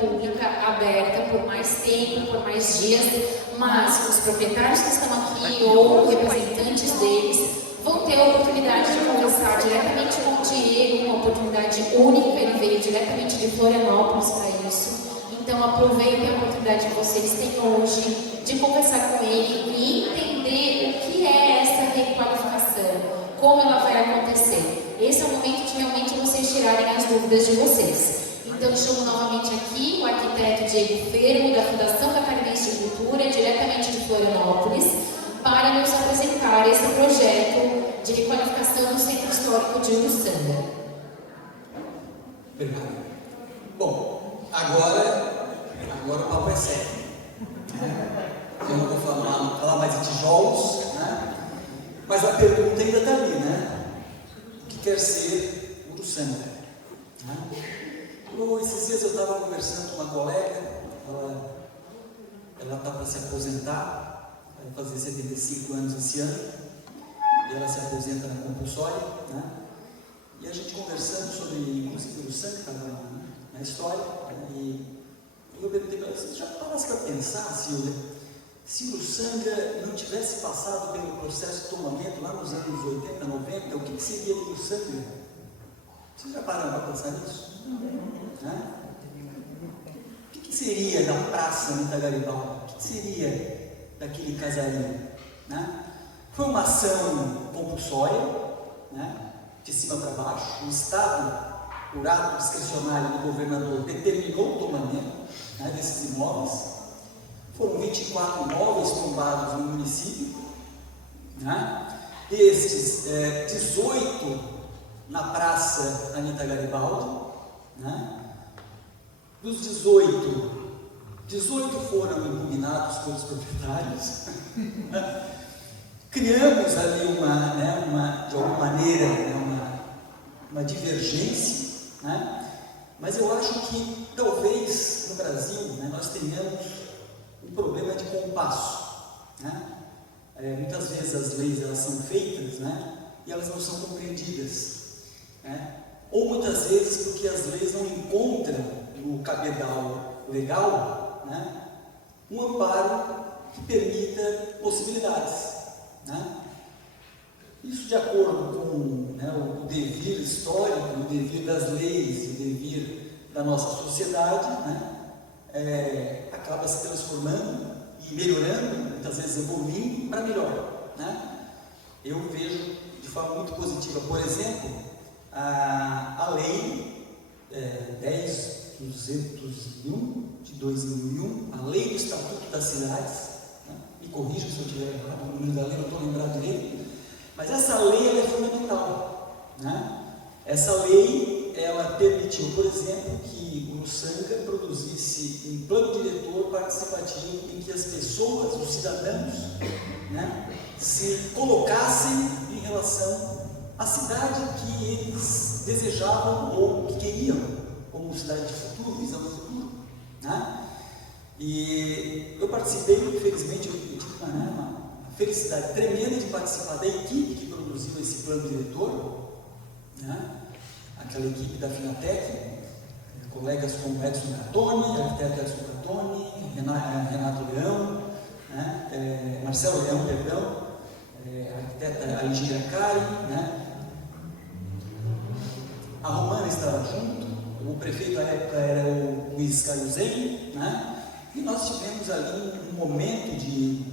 pública aberta por mais tempo, por mais dias, mas os proprietários que estão aqui ou representantes deles vão ter a oportunidade de conversar diretamente com o Diego, uma oportunidade única, ele veio diretamente de Florianópolis para isso. Então aproveitem a oportunidade que vocês têm hoje de conversar com ele e entender o que é essa requalificação, como ela vai acontecer. Esse é o momento de realmente vocês tirarem as dúvidas de vocês. Então chamo novamente aqui o arquiteto Diego Fermo, da Fundação Catarinense de Cultura, diretamente de Florianópolis, para nos apresentar esse projeto de requalificação do Centro Histórico de Uruçanga. Obrigado. Bom, agora o papo é sério. Eu não vou falar mais de tijolos, né? Mas a pergunta ainda está ali, né? O que quer ser Uruçanga? Né? Esses dias eu estava conversando com uma colega, ela está para se aposentar, vai fazer 75 anos esse ano, e ela se aposenta na compulsória, né? E a gente conversando sobre, inclusive, Uruçanga, que estava na história, né? E eu perguntei para ela, você já parasse para pensar, Silvia, se Uruçanga não tivesse passado pelo processo de tomamento lá nos anos 80, 90, o que seria de Uruçanga? Vocês já pararam para pensar nisso? Né? O que seria da Praça Anita Garibaldi? O que seria daquele casarinho? Né? Foi uma ação compulsória, né? De cima para baixo. O Estado, por ato discricionário do governador, determinou o tomamento, né, desses imóveis. Foram 24 imóveis tombados no município, né? Destes, 18 na Praça Anita Garibaldi, né? Dos 18 foram impugnados pelos proprietários. Criamos ali de alguma maneira, uma divergência, né? Mas eu acho que talvez no Brasil, né, nós tenhamos um problema de compasso, né? Muitas vezes as leis elas são feitas, né, e elas não são compreendidas, né? Ou muitas vezes porque as leis não encontram no cabedal legal, né, um amparo que permita possibilidades, né? Isso de acordo com, né, o devir histórico, o devir das leis, o devir da nossa sociedade, né, acaba se transformando e melhorando, muitas vezes evoluindo para melhor, né? Eu vejo de forma muito positiva, por exemplo, a lei 10.201 de 2001, a lei do Estatuto das Cidades, né? Me corrija se eu estiver errado, o número da lei, não estou lembrado dele, mas essa lei ela é fundamental, né? Essa lei ela permitiu, por exemplo, que Uruçanga produzisse um plano diretor participativo em que as pessoas, os cidadãos, né, se colocassem em relação à cidade que eles desejavam ou que queriam, como cidade de futuro, visão do futuro, né? E eu participei, infelizmente, eu tive uma felicidade tremenda de participar da equipe que produziu esse plano diretor, né? Aquela equipe da Finatec, colegas como Edson Catoni, arquiteto Edson Catoni, Renato Leão, né? Marcelo Leão, perdão, arquiteta Aligira Cari, né? A Romana estava junto, o prefeito à época era o Luiz Caruzelli, né? E nós tivemos ali um momento de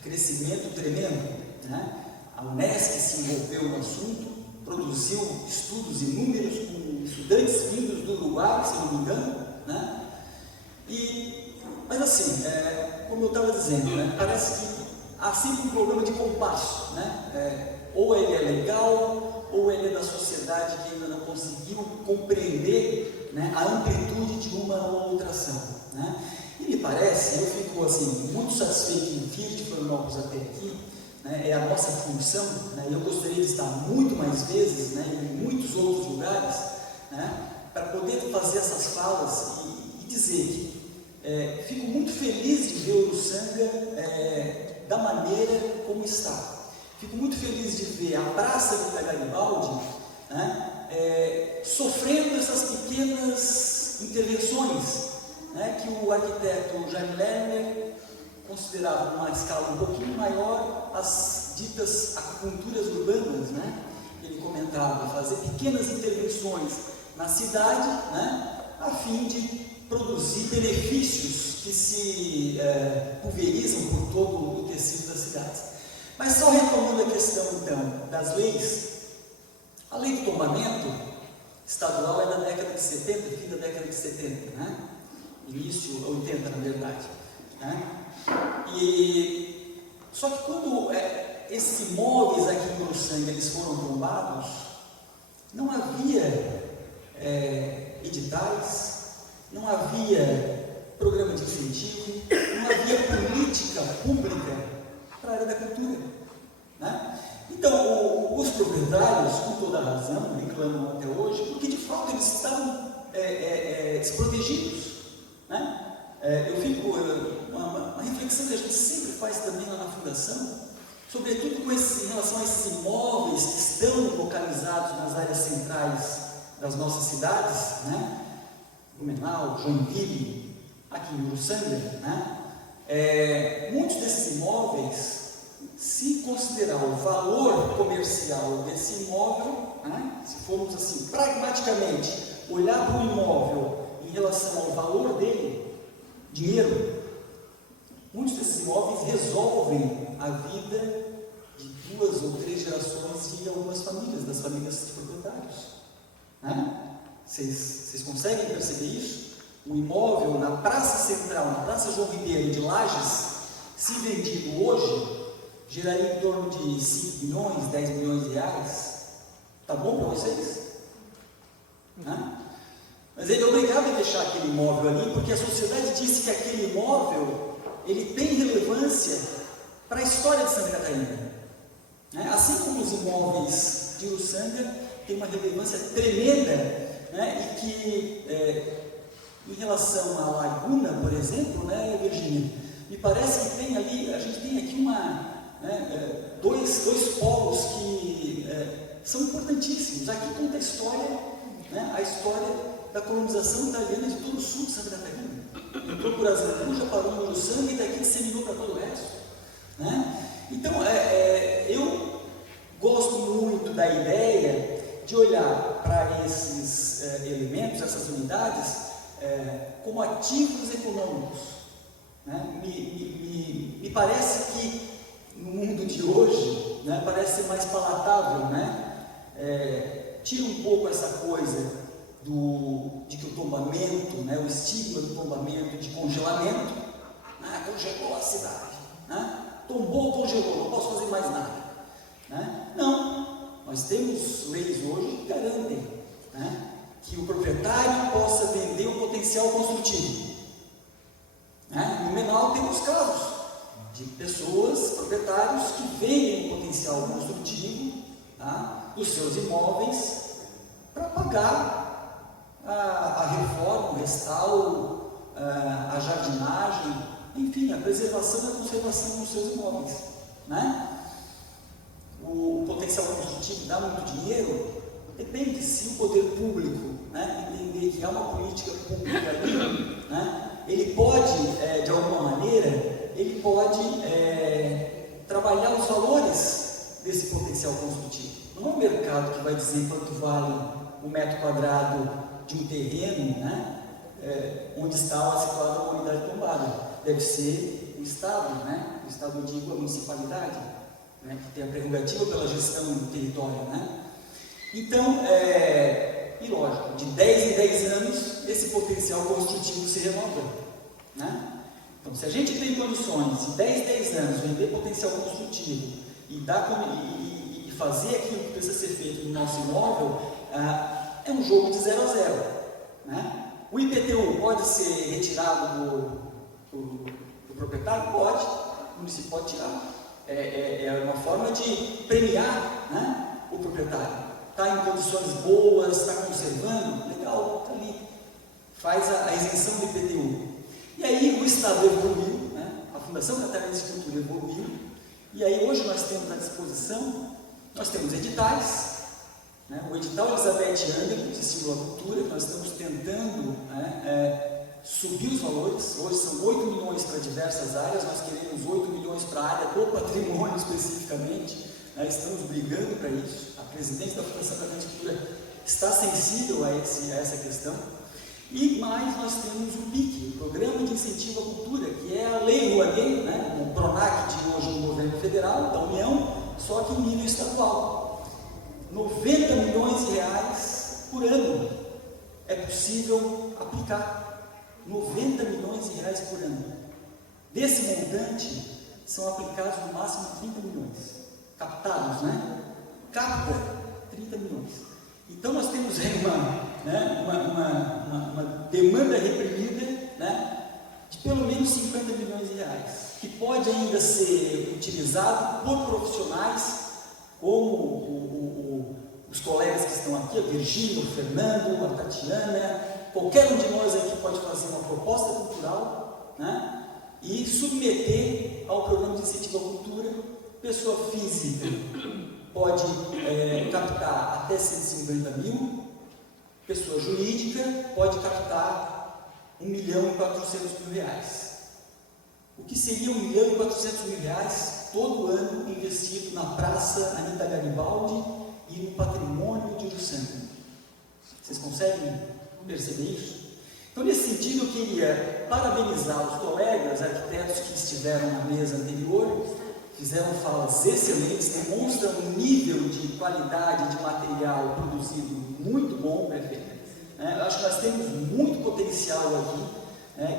crescimento tremendo, né? A Unesc se envolveu no assunto, produziu estudos inúmeros com estudantes vindos do Uruguai, se não me engano, né? Mas assim, como eu estava dizendo, né, parece que há sempre um problema de compasso, né? Ou ele é legal, ou ele é da sociedade que ainda não conseguiu compreender, né, a amplitude de uma ou outra ação, né? E me parece, eu fico assim, muito satisfeito em vir de Florianópolis até aqui, né, é a nossa função, né, e eu gostaria de estar muito mais vezes, né, em muitos outros lugares, né, para poder fazer essas falas e dizer que fico muito feliz de ver Uruçanga da maneira como está. Fico muito feliz de ver a Praça Anita Garibaldi, né, sofrendo essas pequenas intervenções, né, que o arquiteto Jaime Lerner considerava numa escala um pouquinho maior as ditas acupunturas urbanas, né? Ele comentava fazer pequenas intervenções na cidade, né, a fim de produzir benefícios que se pulverizam por todo o tecido das cidades. Mas só retomando a questão então das leis, a lei do tombamento estadual é da década de 70, fim da década de 70, né? Início 80 na verdade, né? E só que quando esses imóveis aqui em Uruçanga eles foram tombados, não havia editais, não havia programa de incentivo, não havia política pública para a área da cultura, né? Então os proprietários, com toda a razão, reclamam até hoje, porque de fato eles estavam desprotegidos, né? Eu fico, uma reflexão que a gente sempre faz também lá na Fundação, sobretudo em relação a esses imóveis que estão localizados nas áreas centrais das nossas cidades, né? Blumenau, Joinville, aqui em Uruçanga, né? Muitos desses imóveis, se considerar o valor comercial desse imóvel, né? Se formos assim, pragmaticamente, olhar para o imóvel em relação ao valor dele, dinheiro, muitos desses imóveis resolvem a vida de 2 ou 3 gerações de algumas famílias, das famílias de proprietários, né? Vocês conseguem perceber isso? Um imóvel na Praça Central, na Praça João Ribeiro de Lages, se vendido hoje, geraria em torno de 5 milhões, 10 milhões de reais. Tá bom para vocês? Né? Mas ele é obrigado a deixar aquele imóvel ali, porque a sociedade disse que aquele imóvel ele tem relevância para a história de Santa Catarina, né? Assim como os imóveis de Uruçanga têm uma relevância tremenda, né? E que em relação à Laguna, por exemplo, né, Virgínia, me parece que tem ali, a gente tem aqui dois polos que são importantíssimos. Aqui conta a história, né, a história da colonização italiana de todo o sul de Santa Catarina. Entrou por Azambuja, parou no Uruçanga e daqui disseminou para todo o resto, né? Então, eu gosto muito da ideia de olhar para esses elementos, essas unidades, como ativos econômicos, né? Me parece que no mundo de hoje, né, parece ser mais palatável, né? Tira um pouco essa coisa de que o tombamento, né, o estigma do tombamento, de congelamento, congelou a cidade, né? Tombou, congelou, não posso fazer mais nada, né? Não, nós temos leis hoje que garantem, né, que o proprietário possa vender o potencial construtivo, né? No Blumenau temos casos de pessoas, proprietários, que vendem o potencial construtivo, tá, dos seus imóveis para pagar a reforma, o restauro, a jardinagem, enfim, a preservação e a conservação dos seus imóveis, né? O potencial construtivo dá muito dinheiro? Depende. Se o poder público, né, entender que há uma política pública ali, né, ele pode, de alguma maneira, ele pode trabalhar os valores desse potencial construtivo. Não é o mercado que vai dizer quanto vale um metro quadrado de um terreno, né, onde está situada uma unidade tombada. Deve ser o Estado, né? O Estado, eu digo, a municipalidade, né, que tem a prerrogativa pela gestão do território, né? Então, e lógico, de 10 em 10 anos, esse potencial construtivo se renova, né? Então, se a gente tem condições, de 10 em 10 anos, vender potencial construtivo e fazer aquilo que precisa ser feito no nosso imóvel, é um jogo de 0 a 0, né? O IPTU pode ser retirado do proprietário? Pode, o município pode tirar. É uma forma de premiar, né, o proprietário. Está em condições boas, está conservando, legal, está ali. Faz a isenção do IPTU. E aí o Estado evoluiu, né? A Fundação Catarinense de Cultura evoluiu, e aí hoje nós temos à disposição, nós temos editais, né? O edital Elizabeth Anderson de estímulo à cultura, nós estamos tentando subir os valores. Hoje são 8 milhões para diversas áreas, nós queremos 8 milhões para a área do patrimônio especificamente, né? Estamos brigando para isso. A presidente da Fundação Catalã de Cultura está sensível a essa questão. E mais nós temos o PIC, o Programa de Incentivo à Cultura, que é a Lei Rouanet, né? O PRONAC de hoje no governo federal, da União, só que em nível estadual. 90 milhões de reais por ano é possível aplicar. 90 milhões de reais por ano. Desse montante, são aplicados no máximo 30 milhões. Captados, né? Capta 30 milhões. Então, nós temos aí uma demanda reprimida, né? De pelo menos 50 milhões de reais, que pode ainda ser utilizado por profissionais, como os colegas que estão aqui, a Virgínia, o Fernando, a Tatiana. Qualquer um de nós aqui pode fazer uma proposta cultural, né? E submeter ao programa de incentivo à cultura. Pessoa física pode captar até 150 mil, pessoa jurídica pode captar 1.400.000 reais. O que seria 1.400.000 reais todo ano investido na Praça Anita Garibaldi e no patrimônio de Uruçanga? Vocês conseguem perceber isso? Então, nesse sentido, eu queria parabenizar os colegas arquitetos que estiveram na mesa anterior, fizeram falas excelentes, demonstram um nível de qualidade de material produzido muito bom, prefeito. Eu acho que nós temos muito potencial aqui,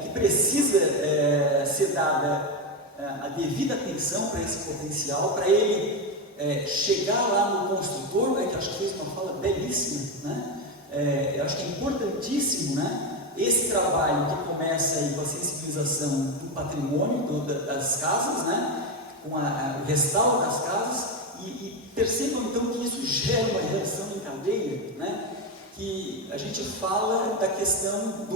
que precisa ser dada a devida atenção para esse potencial, para ele chegar lá no construtor, né, que acho que fez uma fala belíssima, né? Eu acho que é importantíssimo, né, esse trabalho que começa aí com a sensibilização do patrimônio das casas, né, com o restauro das casas, e percebam então que isso gera uma reação em cadeia, né, que a gente fala da questão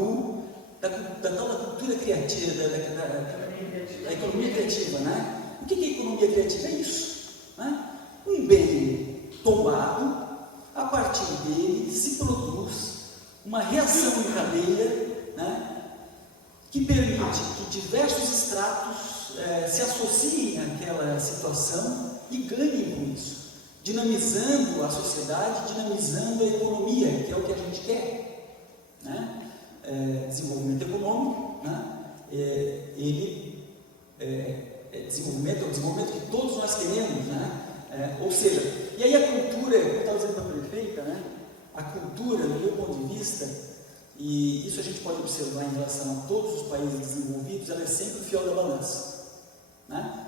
da tal da cultura criativa, da economia criativa, né? O que é economia criativa? É isso, né? Um bem tomado, a partir dele se produz uma reação em cadeia, né, que permite que diversos estratos se associem àquela situação e ganhem com isso, dinamizando a sociedade, dinamizando a economia, que é o que a gente quer, né? Desenvolvimento econômico, né? Desenvolvimento é o desenvolvimento que todos nós queremos, né? Ou seja, e aí a cultura, como eu estava dizendo para a prefeita, né? A cultura, do meu ponto de vista, e isso a gente pode observar em relação a todos os países desenvolvidos, ela é sempre o fiel da balança, né?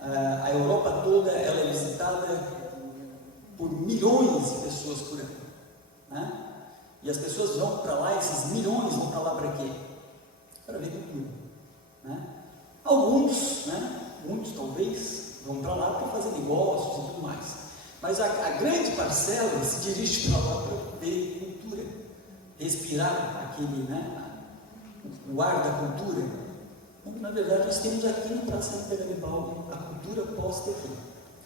A Europa toda ela é visitada por milhões de pessoas por ano, né? E as pessoas vão para lá, esses milhões vão para lá para quê? Para ver cultura, né? Alguns, né? Muitos talvez, vão para lá para fazer negócios e tudo mais, mas a grande parcela se dirige para lá para ver cultura, respirar aquele, né? O ar da cultura. Então, na verdade, nós temos aqui no Praça Anita Garibaldi a cultura posta aqui,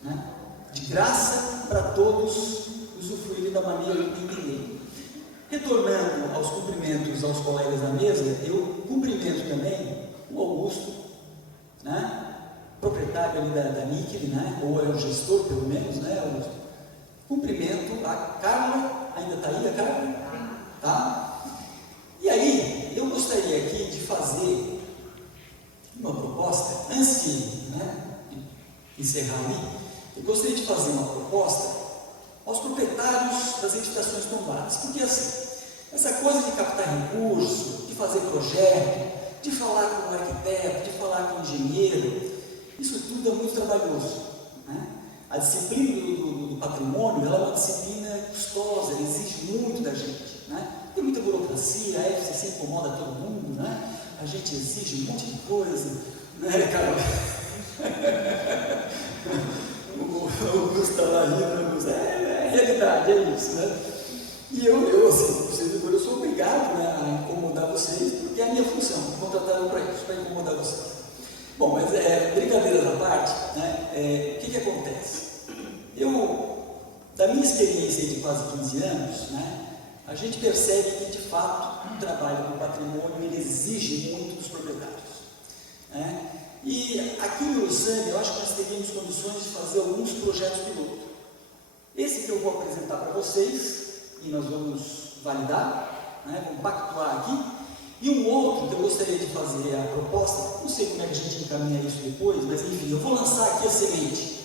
né? De graça para todos usufruírem da maneira que entenderem. Retornando aos cumprimentos aos colegas da mesa, eu cumprimento também o Augusto, né? Proprietário ali da Níquel, né? Ou é o gestor, pelo menos, né, Augusto? Cumprimento a Carla, ainda está aí a Carla? Tá? E aí, eu gostaria aqui de fazer uma proposta, antes de encerrar ali, eu gostaria de fazer uma proposta aos proprietários das edificações tombadas, porque assim, essa coisa de captar recurso, de fazer projeto, de falar com o arquiteto, de falar com o engenheiro, isso tudo é muito trabalhoso, né? A disciplina do patrimônio, ela é uma disciplina custosa, ela exige muito da gente, né? Tem muita burocracia, a FCC incomoda todo mundo, né? A gente exige um monte de coisa, né, cara? O Augusto está lá rindo, é realidade, é isso, né? E eu assim, servidor, eu sou obrigado, né, a incomodar vocês, porque é a minha função, contratado para isso, para incomodar vocês. Bom, mas brincadeiras à parte, né, o que acontece? Da minha experiência de quase 15 anos, né, a gente percebe que, de fato, um trabalho com patrimônio ele exige muito dos proprietários. Né? E aqui em Uruçanga, eu acho que nós teríamos condições de fazer alguns projetos piloto. Esse que eu vou apresentar para vocês, e nós vamos validar, né, vamos pactuar aqui, e um outro que eu gostaria de fazer a proposta, não sei como é que a gente encaminha isso depois, mas enfim, eu vou lançar aqui a semente,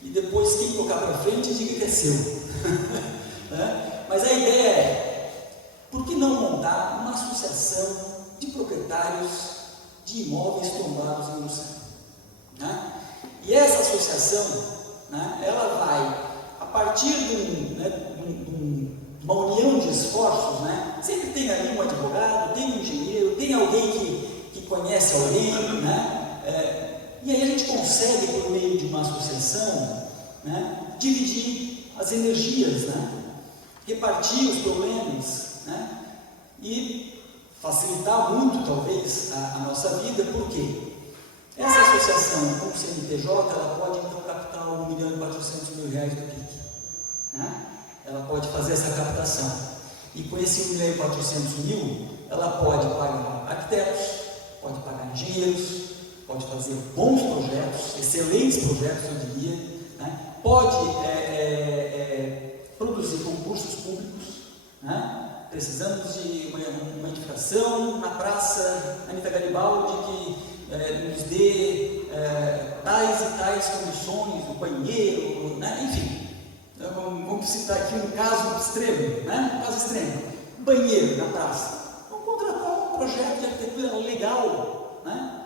e depois quem tocar para frente diga que é seu. Né? Mas a ideia é, por que não montar uma associação de proprietários de imóveis tombados em Uruçanga? Né? E essa associação, né, ela vai, a partir de uma união de esforços, né, sempre tem ali um advogado, tem um engenheiro, tem alguém que conhece alguém, né, e aí a gente consegue, por meio de uma associação, né, dividir as energias, né, repartir os problemas, né, e facilitar muito, talvez, a nossa vida. Por quê? Essa associação com o CNPJ, ela pode então captar R$ 1.400.000 do PIC. Né? Ela pode fazer essa captação. E com esse R$ 1.400.000, ela pode pagar arquitetos, pode pagar engenheiros, pode fazer bons projetos, excelentes projetos, eu diria, né? Pode produzir concursos públicos, né? Precisamos de uma edificação na Praça Anita Garibaldi que nos dê tais e tais condições, o banheiro, né? Enfim, vamos citar aqui um caso extremo, né? Um caso extremo, banheiro na praça. Vamos contratar um projeto de arquitetura legal, né?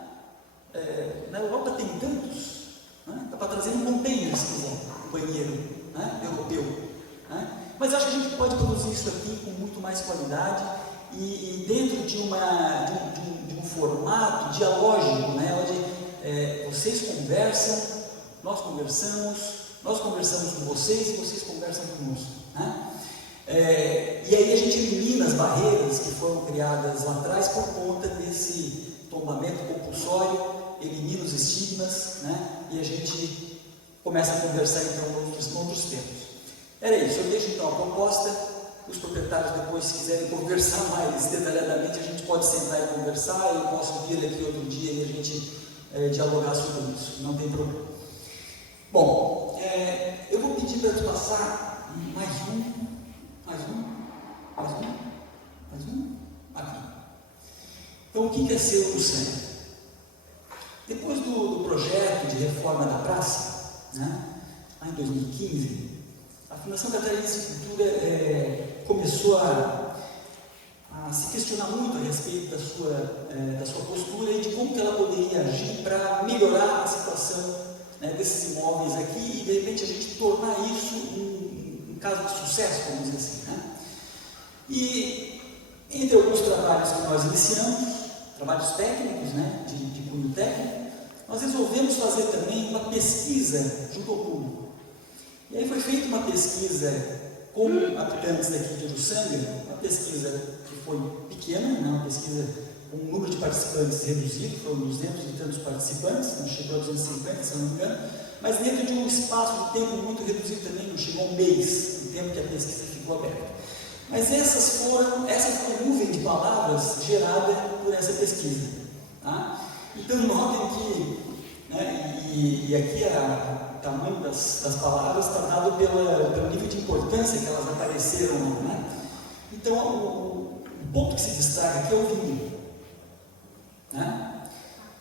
Na Europa tem tantos, né? Dá para trazer em container, se quiser, um banheiro, né, europeu, né? Mas acho que a gente pode produzir isso aqui com muito mais qualidade e dentro de um formato dialógico, né, onde vocês conversam, nós conversamos com vocês e vocês conversam conosco. Né? E aí a gente elimina as barreiras que foram criadas lá atrás por conta desse tombamento compulsório, elimina os estigmas, né? E a gente começa a conversar então outros temas. Era isso, eu deixo então a proposta, os proprietários depois, se quiserem conversar mais detalhadamente, a gente pode sentar e conversar, eu posso vir aqui outro dia e a gente dialogar sobre isso, não tem problema. Bom, eu vou pedir para tu passar mais um, aqui. Então, o que é ser Uruçanga? Depois do projeto de reforma da praça, né, lá em 2015, a Fundação Catarinense de Cultura começou a se questionar muito a respeito da sua postura e de como que ela poderia agir para melhorar a situação, né, desses imóveis aqui e de repente a gente tornar isso um caso de sucesso, vamos dizer assim. Né? E entre alguns trabalhos que nós iniciamos, trabalhos técnicos, né, de cunho técnico, nós resolvemos fazer também uma pesquisa junto ao público. E aí foi feita uma pesquisa com habitantes daqui de Uruçanga, uma pesquisa que foi pequena, né, uma pesquisa com um número de participantes reduzido, foram 200 e tantos participantes, não chegou a 250, se não me engano, mas dentro de um espaço de tempo muito reduzido também, não chegou a um mês, o tempo que a pesquisa ficou aberta. Mas essa foi a nuvem de palavras gerada por essa pesquisa. Tá? Então, notem que, né, e aqui o tamanho das palavras está dado pelo nível de importância que elas apareceram. Né? Então, o ponto que se destaca aqui é o vinho. Né?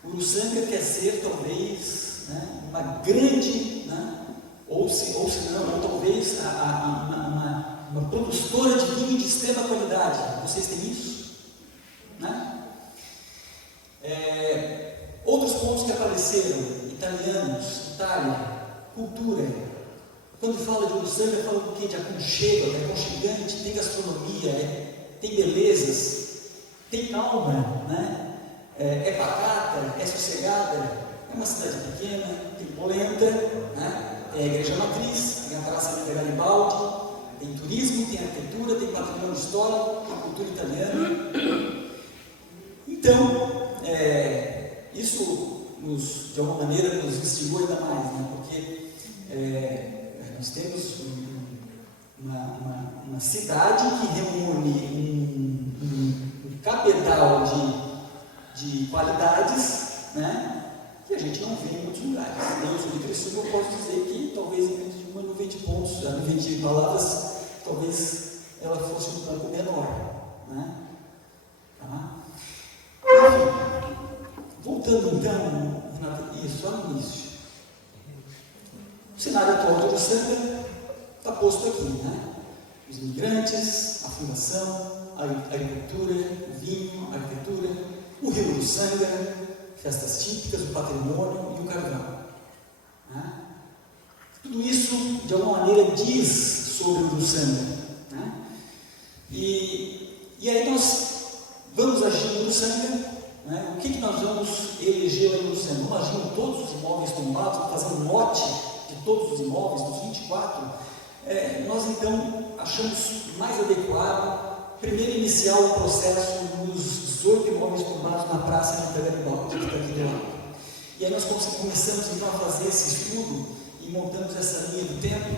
O Uruçanga quer ser, talvez, né, uma grande, né, ou se não, talvez uma produtora de vinho de extrema qualidade. Vocês têm isso? Né? Outros pontos que apareceram: italianos, Itália, cultura. Quando fala de Uruçanga, fala do quê? De aconchego, é aconchegante, tem gastronomia, tem belezas, tem calma, né? É pacata, é sossegada, é uma cidade pequena, tem polenta, né? Tem a igreja matriz, tem a Praça Anita Garibaldi, tem turismo, tem arquitetura, tem patrimônio histórico, tem cultura italiana. Então, isso de alguma maneira nos instigou ainda mais, né? Porque nós temos uma cidade que reúne um cabedal de qualidades, né, que a gente não vê em muitos lugares. Eu sou de Criciúma, eu posso dizer que talvez em vez de uma no 20 pontos, no 20 palavras, talvez ela fosse um pouco menor. Né? Tá? Enfim, voltando então, Renato, isso lá no início. O cenário atual de Uruçanga está posto aqui, né? Os imigrantes, a fundação, a agricultura, o vinho, a arquitetura, o rio Uruçanga, festas típicas, o patrimônio e o carvão. Né? Tudo isso, de alguma maneira, diz sobre o Uruçanga. Né? E aí nós vamos agir em Uruçanga. Né? O que nós vamos eleger em Uruçanga? Vamos agir em todos os imóveis tombados, vamos fazer um lote de todos os imóveis, dos 24. Nós então achamos mais adequado primeiro iniciar o processo nos 18 imóveis tombados na Praça de Garibaldi, que está aqui do lado. E aí nós começamos então a fazer esse estudo e montamos essa linha do tempo,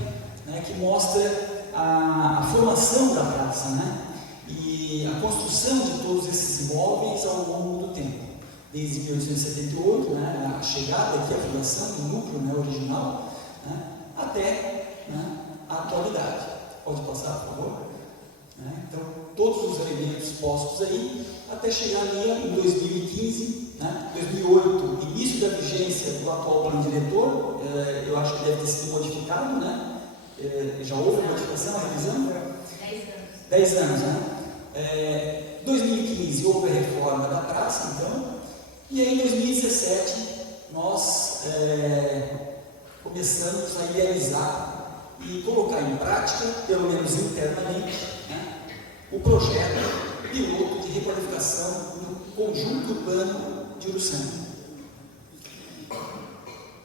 né, que mostra a formação da praça, né, e a construção de todos esses imóveis ao longo do tempo, desde 1878, né, a chegada aqui, a fundação do núcleo, né, original, né, até, né, a atualidade. Pode passar, por favor? Né? Então, todos os elementos postos aí, até chegar ali em 2015, né? 2008, início da vigência do atual plano diretor, eu acho que deve ter sido modificado, né? Já houve modificação, revisão? 10 anos, né? 2015 houve a reforma da praça, então, e aí em 2017 nós começamos a idealizar e colocar em prática, pelo menos internamente, né, o projeto piloto de requalificação do conjunto urbano de Uruçanga.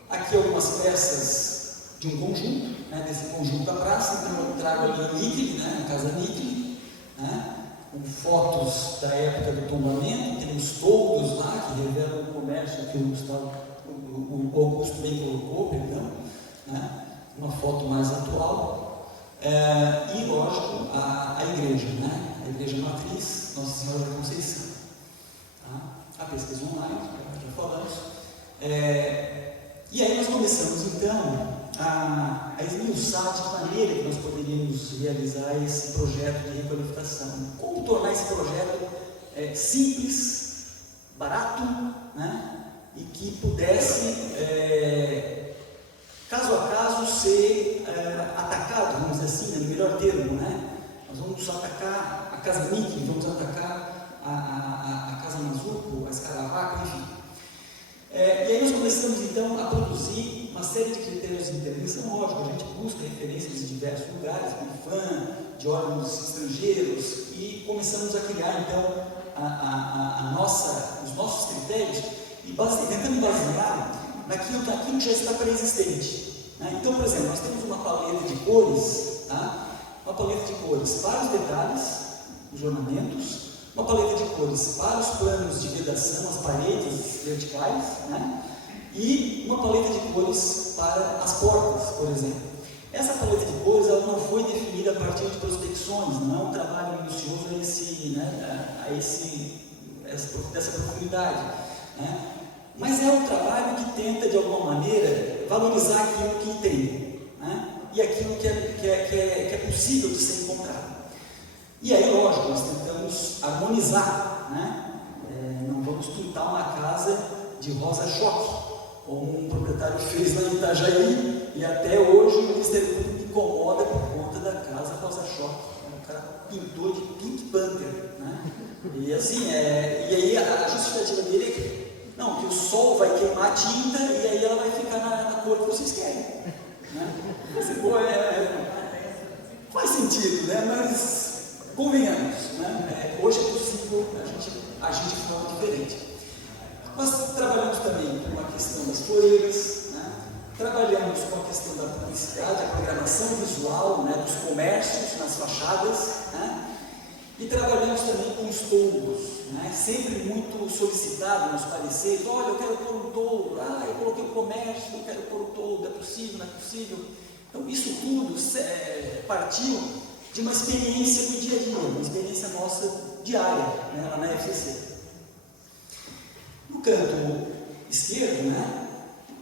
Aqui algumas peças de um conjunto, né, desse conjunto da praça. Então eu trago ali o níquel, né, a casa níquel, né, com fotos da época do tombamento. Temos toldos lá que revelam o comércio que o Augusto bem colocou, perdão, né, uma foto mais atual, e lógico a igreja, né? A igreja matriz, Nossa Senhora da Conceição. Tá? A pesquisa online, já falamos. E aí nós começamos então a esmiuçar de que maneira que nós poderíamos realizar esse projeto de requalificação. Como tornar esse projeto simples, barato, né? E que pudesse caso a caso ser atacado, vamos dizer assim, no melhor termo, né? Nós vamos atacar a Casa Níquel, vamos atacar a Casa Mazuco, a Escaravaca, enfim. E aí nós começamos então a produzir uma série de critérios de intervenção. Lógico, a gente busca referências de diversos lugares, do IFAM, de órgãos estrangeiros, e começamos a criar então os nossos critérios e tentando basear naquilo que já está pré-existente. Né? Então, por exemplo, nós temos uma paleta de cores, tá? Uma paleta de cores para os detalhes, os ornamentos, uma paleta de cores para os planos de vedação, as paredes verticais, né? E uma paleta de cores para as portas, por exemplo. Essa paleta de cores ela não foi definida a partir de prospecções, não é um trabalho minucioso dessa profundidade, né? Mas é um trabalho que tenta, de alguma maneira, valorizar aquilo que tem, né? E aquilo que é possível de ser encontrado. E aí, lógico, nós tentamos harmonizar, né? Não vamos pintar uma casa de rosa-choque, como um proprietário fez lá em Itajaí, e até hoje o Ministério Público me incomoda por conta da casa rosa-choque. O cara pintou de Pink Panther, né? E assim, e aí a justificativa dele é que não, que o sol vai queimar a tinta e aí ela vai ficar na cor que vocês querem. Né? Faz sentido, né? Mas convenhamos, né? Hoje é possível a gente agir de forma diferente. Nós trabalhamos também com a questão das floreiras, né? Trabalhamos com a questão da publicidade, a programação visual, né, dos comércios nas fachadas, né? E trabalhamos também com os toldos, né? Sempre muito solicitado nos pareceres. Olha, eu quero pôr um toldo, eu coloquei o comércio, eu quero pôr o toldo, é possível, não é possível? Então, isso tudo partiu de uma experiência do dia a dia, uma experiência nossa diária, né, lá na FCC. No canto esquerdo, né,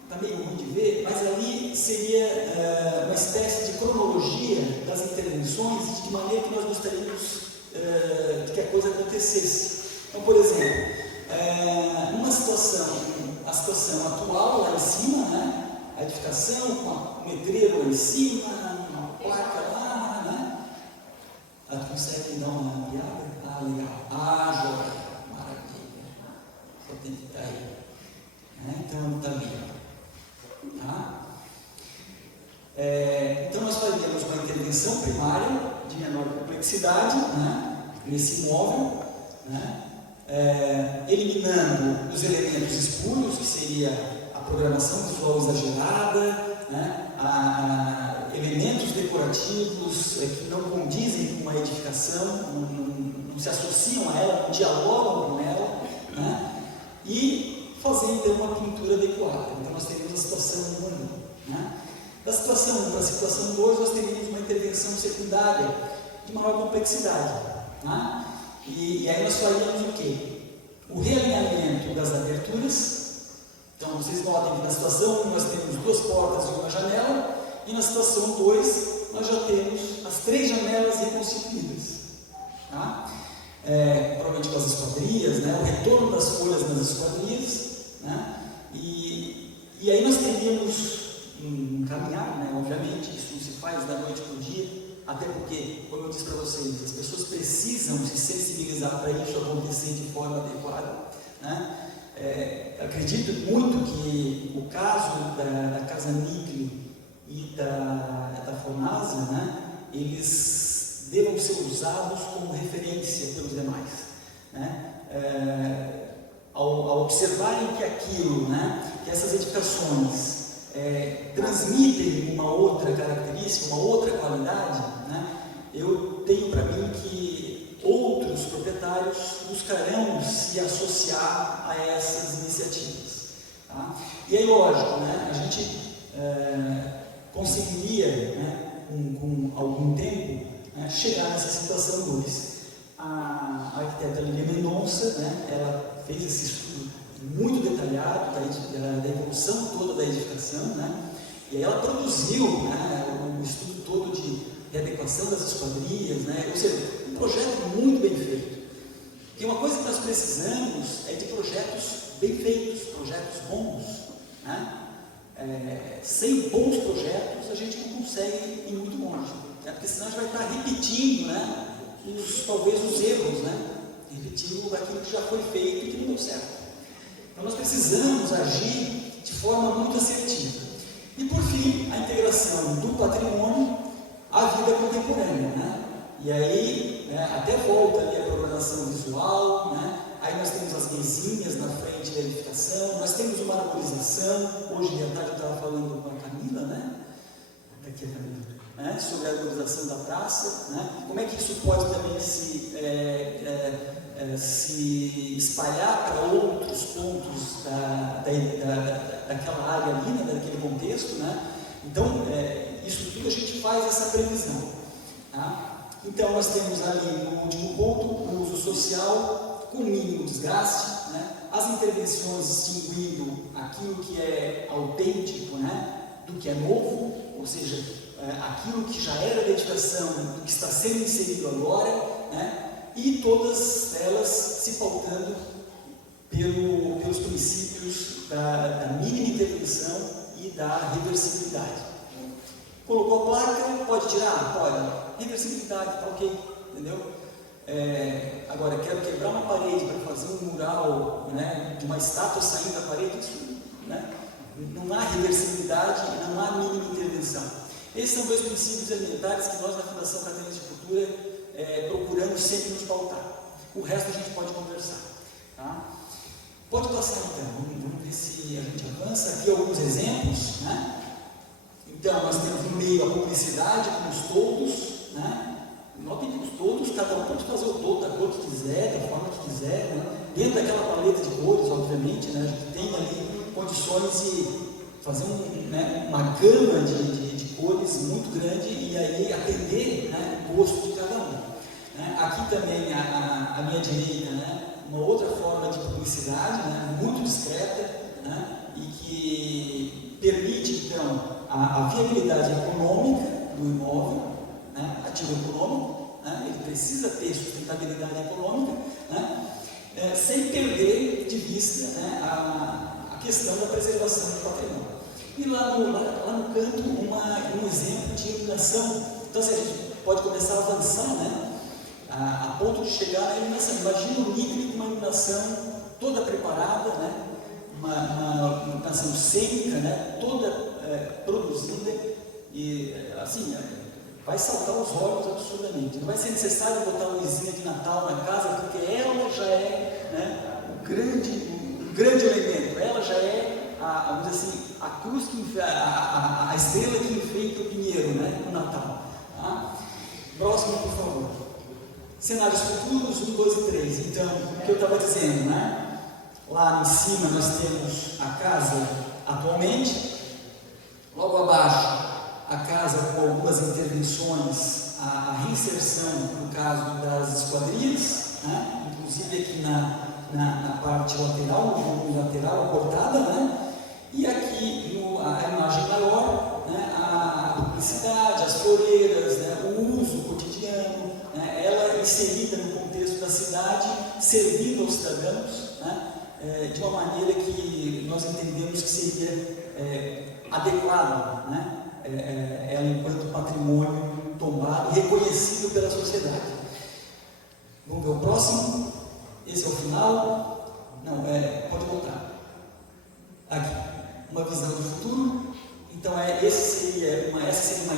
está meio ruim de ver, mas ali seria uma espécie de cronologia das intervenções, de maneira que nós gostaríamos que a coisa acontecesse. Então, por exemplo, numa situação, a situação atual lá em cima, né, a edificação com o letreiro lá em cima, uma placa lá, né? Tu consegue dar uma piada? Legal. Joia, maravilha. Só tem que estar aí. Então, está ali. Tá? Então, nós faríamos uma intervenção primária de menor complexidade, né, nesse imóvel, né, eliminando os elementos espúrios, que seria a programação visual exagerada, né, elementos decorativos que não condizem com a edificação, não se associam a ela, não dialogam com ela, né, e fazer então uma pintura adequada. Então nós teríamos a situação 1, né. Da situação 1 para a situação 2, nós teríamos uma intervenção secundária de maior complexidade, né? E aí nós faríamos o quê? O realinhamento das aberturas. Então vocês notem que na situação 1 nós temos 2 portas e uma janela, e na situação 2 nós já temos as 3 janelas reconstituídas, tá? Provavelmente com as esquadrias, né? O retorno das folhas nas esquadrias, né? E aí nós teríamos um caminhar, né? Obviamente isso não se faz da noite para o dia, até porque, como eu disse para vocês, as pessoas precisam se sensibilizar para isso acontecer de forma adequada, né? Acredito muito que o caso da Casa Nickley e da Fornásia, né, eles devam ser usados como referência pelos demais, né? Ao observarem que aquilo, né, que essas edificações transmitem uma outra característica, uma outra qualidade, né, eu tenho para mim que outros proprietários buscarão se associar a essas iniciativas, tá? E aí, lógico, né, a gente conseguiria, né, com algum tempo, né, chegar nessa situação 2. A arquiteta Lília Mendonça, né, ela fez esse estudo muito detalhado da evolução toda da edificação, né, e aí ela produziu, né, um estudo todo de readequação das esquadrias, né, ou seja, um projeto muito bem feito. E uma coisa que nós precisamos é de projetos bem feitos, projetos bons, né? Sem bons projetos a gente não consegue ir muito longe, né? Porque senão a gente vai estar repetindo, né, talvez os erros, né? Repetindo aquilo que já foi feito e que não deu certo. Então nós precisamos agir de forma muito assertiva. E por fim, a integração do patrimônio à vida contemporânea, né? E aí, né, até volta ali a programação visual, né? Aí nós temos as mesinhas na frente da edificação, nós temos uma arborização. Hoje à tarde eu estava falando com a Camila, né? Aqui a Camila, né? Sobre a arborização da praça, né? Como é que isso pode também se espalhar para outros pontos daquela área ali, né? Daquele contexto, né? Então, isso tudo a gente faz essa previsão, tá? Então, nós temos ali no último ponto o uso social com mínimo desgaste, né? As intervenções distinguindo aquilo que é autêntico, né, do que é novo, ou seja, aquilo que já era da edificação, do que está sendo inserido agora, né? E todas elas se pautando pelos princípios da mínima intervenção e da reversibilidade. Colocou a placa, pode tirar? Pode. Reversibilidade, está ok, entendeu? Agora, quero quebrar uma parede para fazer um mural, né, de uma estátua saindo da parede, isso, né, não há reversibilidade, não há mínima intervenção. Esses são 2 princípios elementares que nós na Fundação Catarinense de Cultura procuramos sempre nos pautar. O resto a gente pode conversar, tá? Pode passar então, vamos ver se a gente avança. Aqui alguns exemplos, né? Então, nós temos no meio a publicidade com os toldos, né? Notem que os toldos, cada um pode fazer o toldo da cor que quiser, da forma que quiser, né? Dentro daquela paleta de cores, obviamente, né? A gente tem ali condições de fazer uma gama de cores muito grande e aí atender, né, o gosto de cada um. Né? Aqui também, à minha direita, né, uma outra forma de publicidade, né, muito discreta, né, e que permite, então, a viabilidade econômica do imóvel, né, ativo econômico, né, ele precisa ter sustentabilidade econômica, né, sem perder de vista, né, a questão da preservação do patrimônio. E lá no canto, um exemplo de iluminação. Então, assim, a gente pode começar a avançar, né, a ponto de chegar na iluminação. Imagina o nível de uma iluminação toda preparada, né, uma iluminação cênica, né, toda produzida, e assim, vai saltar os olhos absurdamente. Não vai ser necessário botar uma luzinha de Natal na casa, porque ela já é, né, um grande elemento. Ela já é, vamos dizer assim, a cruz a estrela que enfeita o pinheiro, né, no Natal. Tá? Próximo, por favor. Cenários futuros, 1, 2 e 3. Então, o que eu estava dizendo, né? Lá em cima nós temos a casa atualmente, logo abaixo a casa com algumas intervenções, a reinserção, no caso das esquadrias, né? Inclusive aqui na parte lateral, no volume lateral, a portada, né? E aqui a imagem maior, né? A publicidade, as floreiras, né? O uso cotidiano, né? Ela inserida no contexto da cidade, servindo aos cidadãos, né? De uma maneira que nós entendemos que seria adequado, né? Ela enquanto patrimônio tombado e reconhecido pela sociedade. Vamos ver o próximo? Esse é o final? Não, pode voltar. Aqui, uma visão do futuro. Então, essa seria uma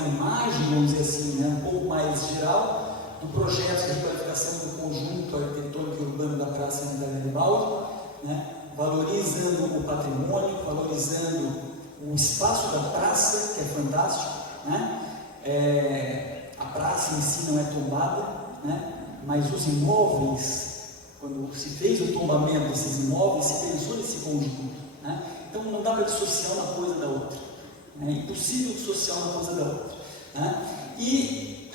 imagem, vamos dizer assim, né, um pouco mais geral, do projeto de qualificação do conjunto arquitetônico e urbano da Praça Garibaldi, né, valorizando o patrimônio, valorizando o espaço da praça, que é fantástico, né? A praça em si não é tombada, né? Mas os imóveis, quando se fez o tombamento desses imóveis, se pensou nesse conjunto, né? Então não dá para dissociar uma coisa da outra, é impossível dissociar uma coisa da outra, né? E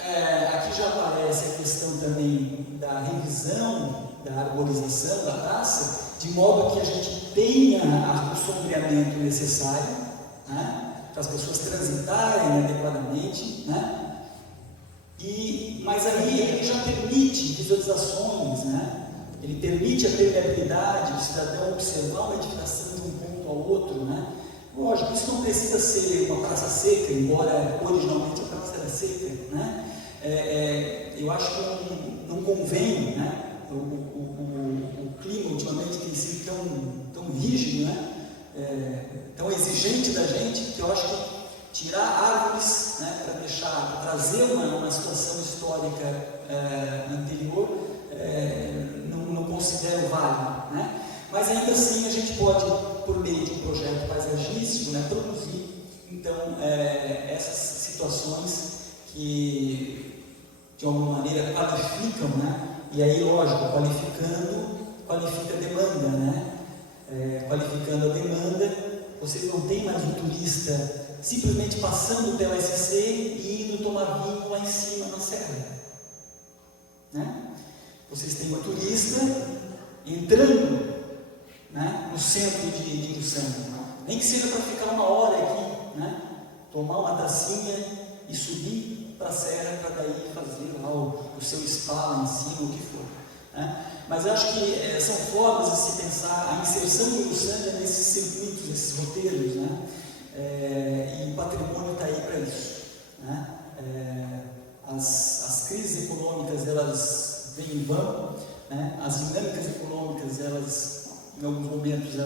aqui já aparece a questão também da revisão, da arborização da praça, de modo que a gente tenha o sombreamento necessário, né, para as pessoas transitarem adequadamente, né? Mas aí ele já permite visualizações, né? Ele permite a permeabilidade do cidadão observar uma edificação de um ponto ao outro, né? Lógico, isso não precisa ser uma praça seca, embora originalmente a praça era seca, né? Eu acho que não convém, né? O clima ultimamente tem sido tão rígido, né? Tão exigente da gente, que eu acho que tirar árvores, né, para trazer uma situação histórica anterior, não considero válido, né? Mas ainda assim a gente pode, por meio de um projeto paisagístico, né, produzir então essas situações que de alguma maneira qualificam, né? E aí, lógico, qualifica a demanda, né? Qualificando a demanda, vocês não tem mais um turista simplesmente passando pela SC e indo tomar vinho lá em cima na serra, né? Vocês têm um turista entrando, né, no centro de Ilhuçangue, nem que seja para ficar uma hora aqui, né? Tomar uma tacinha e subir para a serra para daí fazer lá o seu spa lá em cima, o que for, né? Mas eu acho que são formas de se pensar a inserção do Ilhuçangue nesses circuitos, nesses roteiros, né? E o patrimônio está aí para isso, né? As crises econômicas, elas vêm e vão, né? As dinâmicas econômicas, elas, em alguns momentos,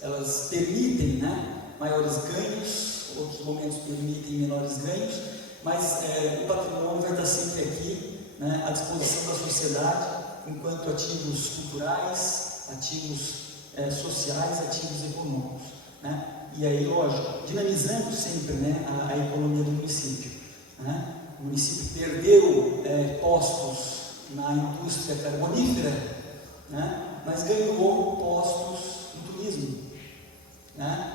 elas permitem, né, maiores ganhos, outros momentos permitem menores ganhos, mas o patrimônio vai estar sempre aqui, né, à disposição da sociedade, enquanto ativos culturais, ativos sociais, ativos econômicos, né? E aí, lógico, dinamizando sempre, né, a economia do município, né? O município perdeu postos na indústria carbonífera, né, mas ganhou postos no turismo, né?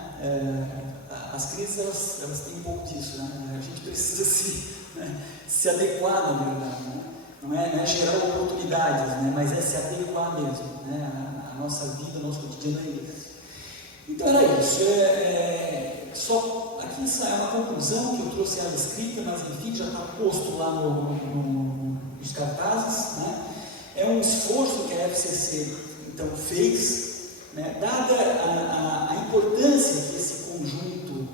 as crises elas têm um pouco disso, né? A gente precisa se adequar, na verdade, né? Não é gerar oportunidades, né? Mas é se adequar mesmo, né? A nossa vida, o nosso cotidiano é isso. Então era isso. Só aqui sai uma conclusão que eu trouxe ela escrita, mas enfim já está posto lá nos cartazes, né? É um esforço que a FCC então fez, né? Dada a importância que esse conjunto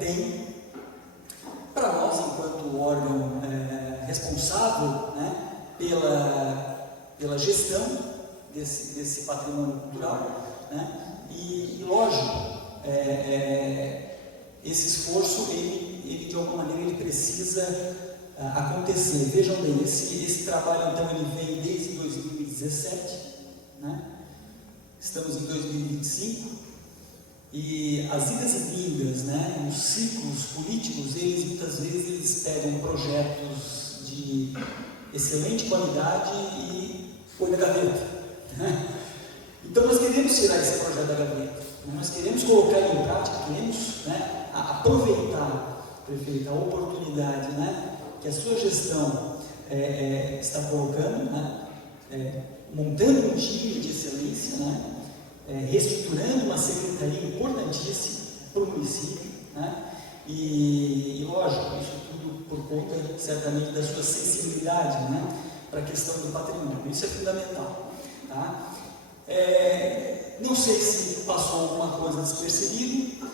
tem para nós enquanto órgão responsável, né? pela gestão desse patrimônio cultural, né? E lógico, esse esforço ele de alguma maneira ele precisa acontecer. Vejam bem, esse trabalho então ele vem desde 2017, né? Estamos em 2025 e as idas e vindas, né? Os ciclos políticos eles muitas vezes eles pegam projetos de excelente qualidade e põem na gaveta, né? Então nós queremos tirar esse projeto da gaveta, nós queremos colocar ele em prática, queremos, né, aproveitar, prefeito, a oportunidade, né, que a sua gestão está colocando, né, montando um time de excelência, né, reestruturando uma secretaria importantíssima para o município, né, e lógico, isso tudo por conta certamente da sua sensibilidade, né, para a questão do patrimônio, isso é fundamental, tá? Não sei se passou alguma coisa despercebido.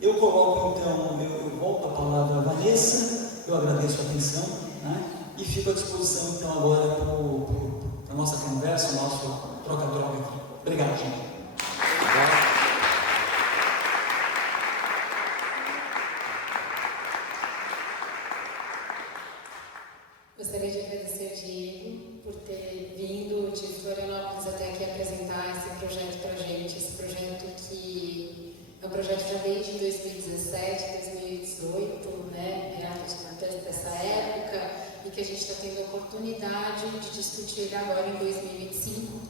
Eu coloco então, eu volto a palavra à Vanessa, eu agradeço a atenção, né, e fico à disposição então agora para a nossa conversa, o nosso troca-troca aqui. Obrigado, gente. Gostaria de agradecer ao Diego por ter vindo de Florianópolis até aqui apresentar esse projeto para a gente, esse projeto que é um projeto já desde 2017, 2018, né, dessa época, e que a gente está tendo a oportunidade de discutir ele agora em 2025.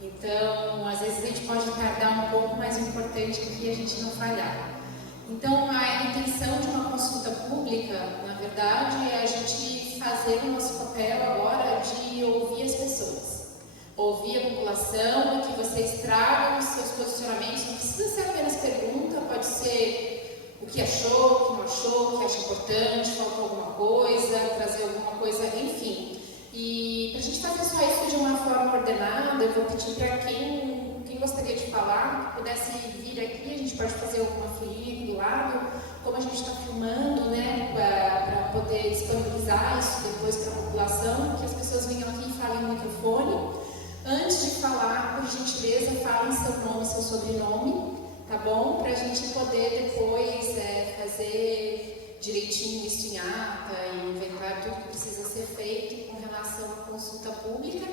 Então, às vezes a gente pode tardar um pouco, mas o importante é que a gente não falhar. Então, a intenção de uma consulta pública, na verdade, é a gente fazer o nosso papel agora de ouvir as pessoas, ouvir a população e que vocês tragam os seus posicionamentos. Não precisa ser apenas pergunta, pode ser o que achou, o que não achou, o que acha importante, faltou alguma coisa, trazer alguma coisa, enfim. E para a gente fazer só isso de uma forma ordenada, eu vou pedir para quem gostaria de falar, pudesse vir aqui, a gente pode fazer alguma filinha aqui do lado, como a gente está filmando, né, para poder disponibilizar isso depois para a população, que as pessoas venham aqui e falem no microfone. Antes de falar, por gentileza, falem seu nome, seu sobrenome, tá bom? Para a gente poder depois fazer direitinho isso em ata e inventar tudo que precisa ser feito com relação à consulta pública.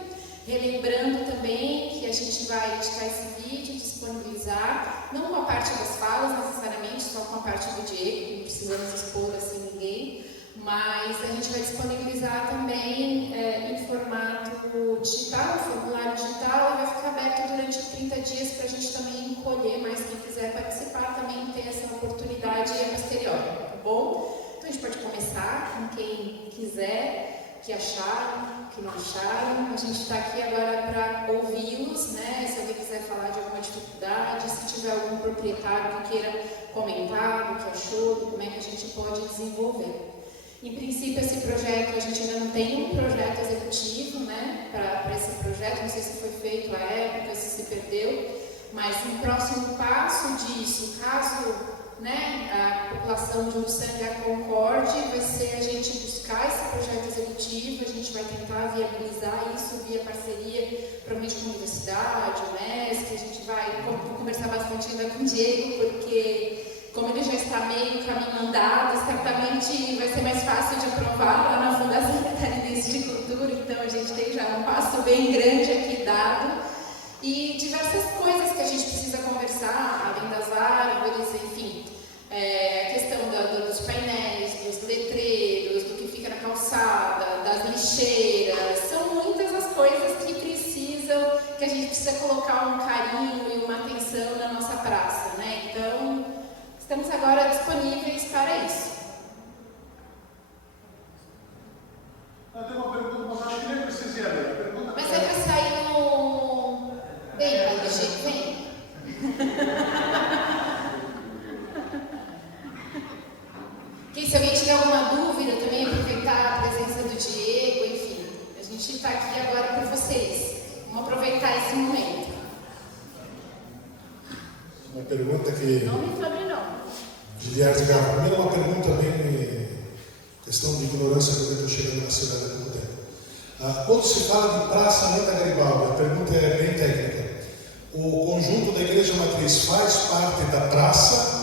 Relembrando também que a gente vai editar esse vídeo, disponibilizar, não com a parte das falas necessariamente, só com a parte do Diego, não precisamos expor assim ninguém, mas a gente vai disponibilizar também em formato digital, formulário digital, e vai ficar aberto durante 30 dias para a gente também encolher, mas quem quiser participar também ter essa oportunidade a posteriori, tá bom? Então a gente pode começar com quem quiser, que acharam, que não acharam. A gente está aqui agora para ouvi-los, né? Se alguém quiser falar de alguma dificuldade, se tiver algum proprietário que queira comentar do que achou, como é que a gente pode desenvolver. Em princípio, esse projeto, a gente ainda não tem um projeto executivo, né? Para esse projeto, não sei se foi feito à época, se se perdeu, mas um próximo passo disso, caso, né, a população de Uruçanga concorde, vai ser a gente buscar esse projeto executivo, a gente vai tentar viabilizar isso via parceria, provavelmente com a universidade, o MESC, a gente vai conversar bastante ainda com o Diego, porque como ele já está meio caminho andado, certamente vai ser mais fácil de aprovar lá na Fundação Catarinense de Cultura, então a gente tem já um passo bem grande aqui dado. E diversas coisas que a gente precisa conversar, além das árvores, enfim, a questão dos painéis, dos letreiros, do que fica na calçada, das lixeiras, são muitas as coisas que a gente precisa colocar um carinho e uma atenção na nossa praça, né? Então, estamos agora disponíveis para isso. Eu tenho uma pergunta, mas acho que nem precisa ir ali. Mas é para sair no... Vem, Paulo, vem. Se alguém tiver alguma dúvida, também aproveitar a presença do Diego, enfim. A gente está aqui agora por vocês. Vamos aproveitar esse momento. Uma pergunta que... Nome e sobrenome. Giliardi Gava. Primeiro, uma pergunta bem... questão de ignorância que eu estou chegando na cidade há pouco tempo. Quando se fala de Praça Anita Garibaldi, a pergunta é bem técnica. O conjunto da Igreja Matriz faz parte da praça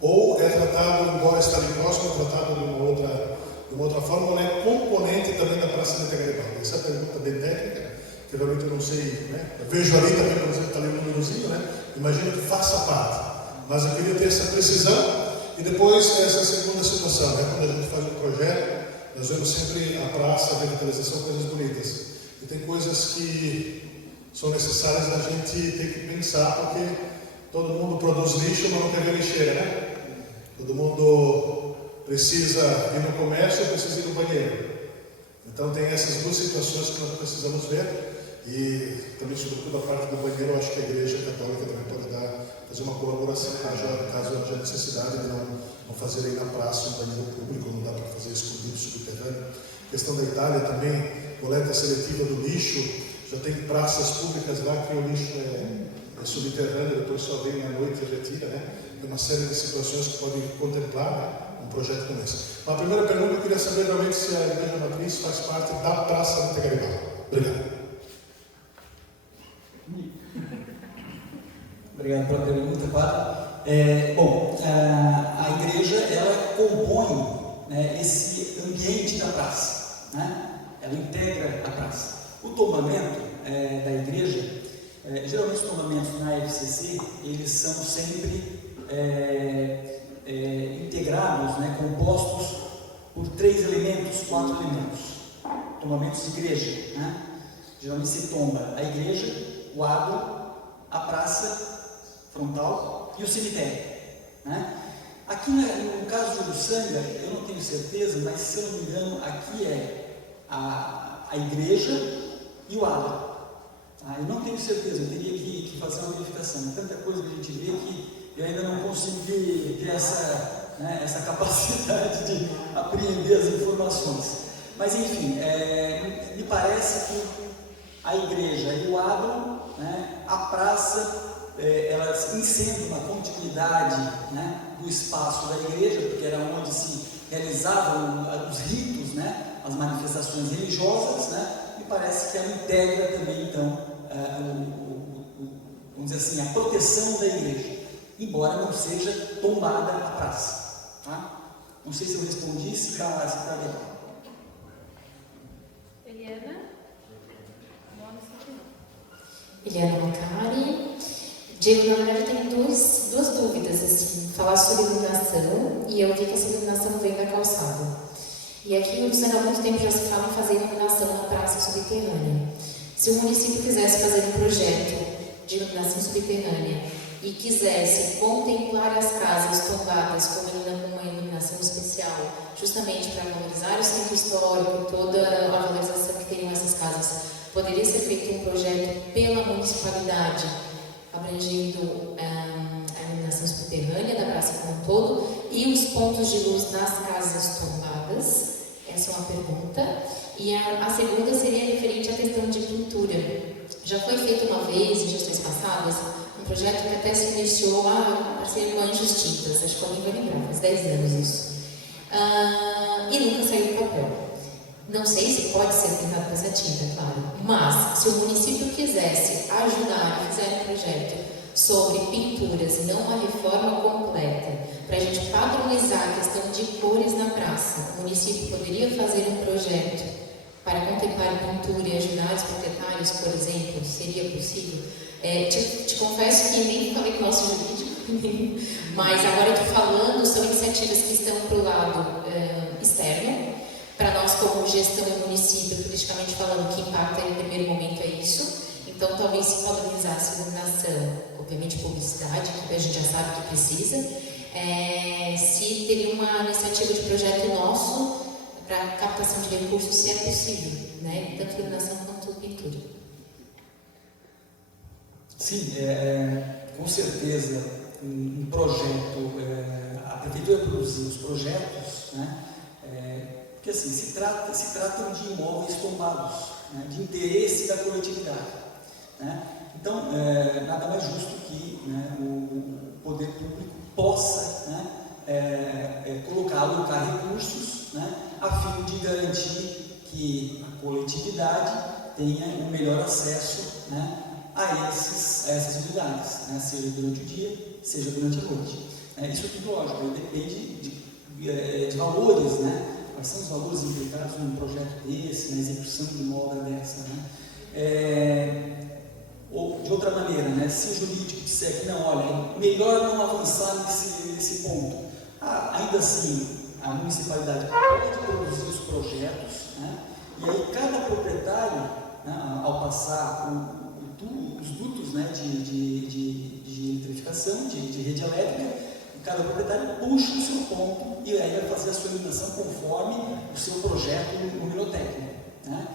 ou é tratado, embora está ali próximo, é tratado de uma outra forma, ou é componente também da Praça Anita Garibaldi? Essa é a pergunta bem técnica, que realmente eu não sei, né? Eu vejo ali também, por exemplo, está ali um númerozinho, né? Imagino que faça parte, mas eu queria ter essa precisão. E depois, essa segunda situação, né? Quando a gente faz um projeto, nós vemos sempre a praça, a revitalização, coisas bonitas. E tem coisas que são necessárias a gente ter que pensar, porque todo mundo produz lixo, mas não quer ver lixeira, né? Todo mundo precisa ir no comércio e precisa ir no banheiro. Então tem essas duas situações que nós precisamos ver. E também, sobretudo, a parte do banheiro, eu acho que a Igreja Católica também pode fazer uma colaboração, caso haja necessidade de não fazer aí na praça um banheiro público, não dá para fazer escondido, subterrâneo. A questão da Itália também, coleta seletiva do lixo, já tem praças públicas lá que o lixo é subterrâneo, depois só vem à noite e retira, né? Tem uma série de situações que podem contemplar, né, um projeto como esse. Mas a primeira pergunta, eu queria saber realmente se a Igreja Matriz faz parte da Praça Anita Garibaldi. Obrigado. Obrigado pela pergunta, padre. Bom, a igreja, ela compõe, né, esse ambiente da praça, né? Ela integra a praça. O tombamento da igreja, geralmente os tombamentos na FCC, eles são sempre integrados, né, compostos por 3 elementos, 4 elementos. Tombamentos de igreja, né? Geralmente se tomba a igreja, o adro, a praça frontal e o cemitério, né? Aqui no caso de Uruçanga, eu não tenho certeza, mas se eu não me engano, aqui é a igreja e o adro. Eu não tenho certeza, eu teria que fazer uma verificação. Tanta coisa que a gente vê que eu ainda não consegui ter essa capacidade de apreender as informações. Mas enfim, me parece que a igreja e o adro, né, a praça, elas incendem uma continuidade, né, do espaço da igreja, porque era onde se realizavam os ritos, né, as manifestações religiosas, né, e parece que ela integra também, então, vamos dizer assim, a proteção da igreja, embora não seja tombada a praça. Tá? Não sei se eu respondi, se está legal. Eliana Macari. Diego, na verdade, tem duas dúvidas, assim, falar sobre iluminação, e eu vi que essa iluminação vem da calçada. E aqui no Uruçanga há muito tempo já se fala em fazer iluminação na praça subterrânea. Se o município quisesse fazer um projeto de iluminação subterrânea e quisesse contemplar as casas tombadas com uma iluminação especial, justamente para valorizar o centro histórico, toda a valorização que teriam essas casas, poderia ser feito um projeto pela municipalidade, abrangendo a iluminação subterrânea da praça como um todo e os pontos de luz das casas tombadas. Essa é uma pergunta. E a segunda seria referente à questão de pintura. Já foi feito uma vez, em gestões passadas, um projeto que até se iniciou a parceria com a Anjos Tintas, acho que alguém vai lembrar, faz 10 anos isso. E nunca saiu do papel. Não sei se pode ser pintado com essa tinta, claro, mas se o município quisesse ajudar e fizer um projeto sobre pinturas, não uma reforma completa, para a gente padronizar a questão de cores na praça, o município poderia fazer um projeto para contemplar pintura e ajudar os proprietários, por exemplo, seria possível? Te confesso que nem falei com o nosso jurídico, mas agora eu estou falando, são iniciativas que estão para o lado externo. Para nós, como gestão e município, politicamente falando, o que impacta em primeiro momento é isso. Então, talvez se padronizasse a iluminação, obviamente publicidade, que a gente já sabe que precisa, se teria uma iniciativa de projeto nosso para captação de recursos, se é possível, né? Tanto iluminação quanto pintura. Sim, com certeza, um projeto, a prefeitura produzir os projetos, né? Porque assim, se tratam de imóveis tombados, né? De interesse da coletividade, né? Então, nada mais justo que, né, o poder público possa, né, alocar recursos, né, a fim de garantir que a coletividade tenha um melhor acesso, né, a essas unidades, né, seja durante o dia, seja durante a noite. Isso é tudo lógico, depende de valores, né? Quais são os valores implicados num projeto desse, na execução de uma obra dessa, né? Ou de outra maneira, né, se o jurídico disser que não, olha, melhor não avançar nesse ponto, ainda assim a municipalidade pode produzir os projetos, né, e aí cada proprietário, né, ao passar os dutos, né, de eletrificação, de rede elétrica, cada proprietário puxa o seu ponto e aí vai fazer a sua iluminação conforme o seu projeto luminotécnico, né?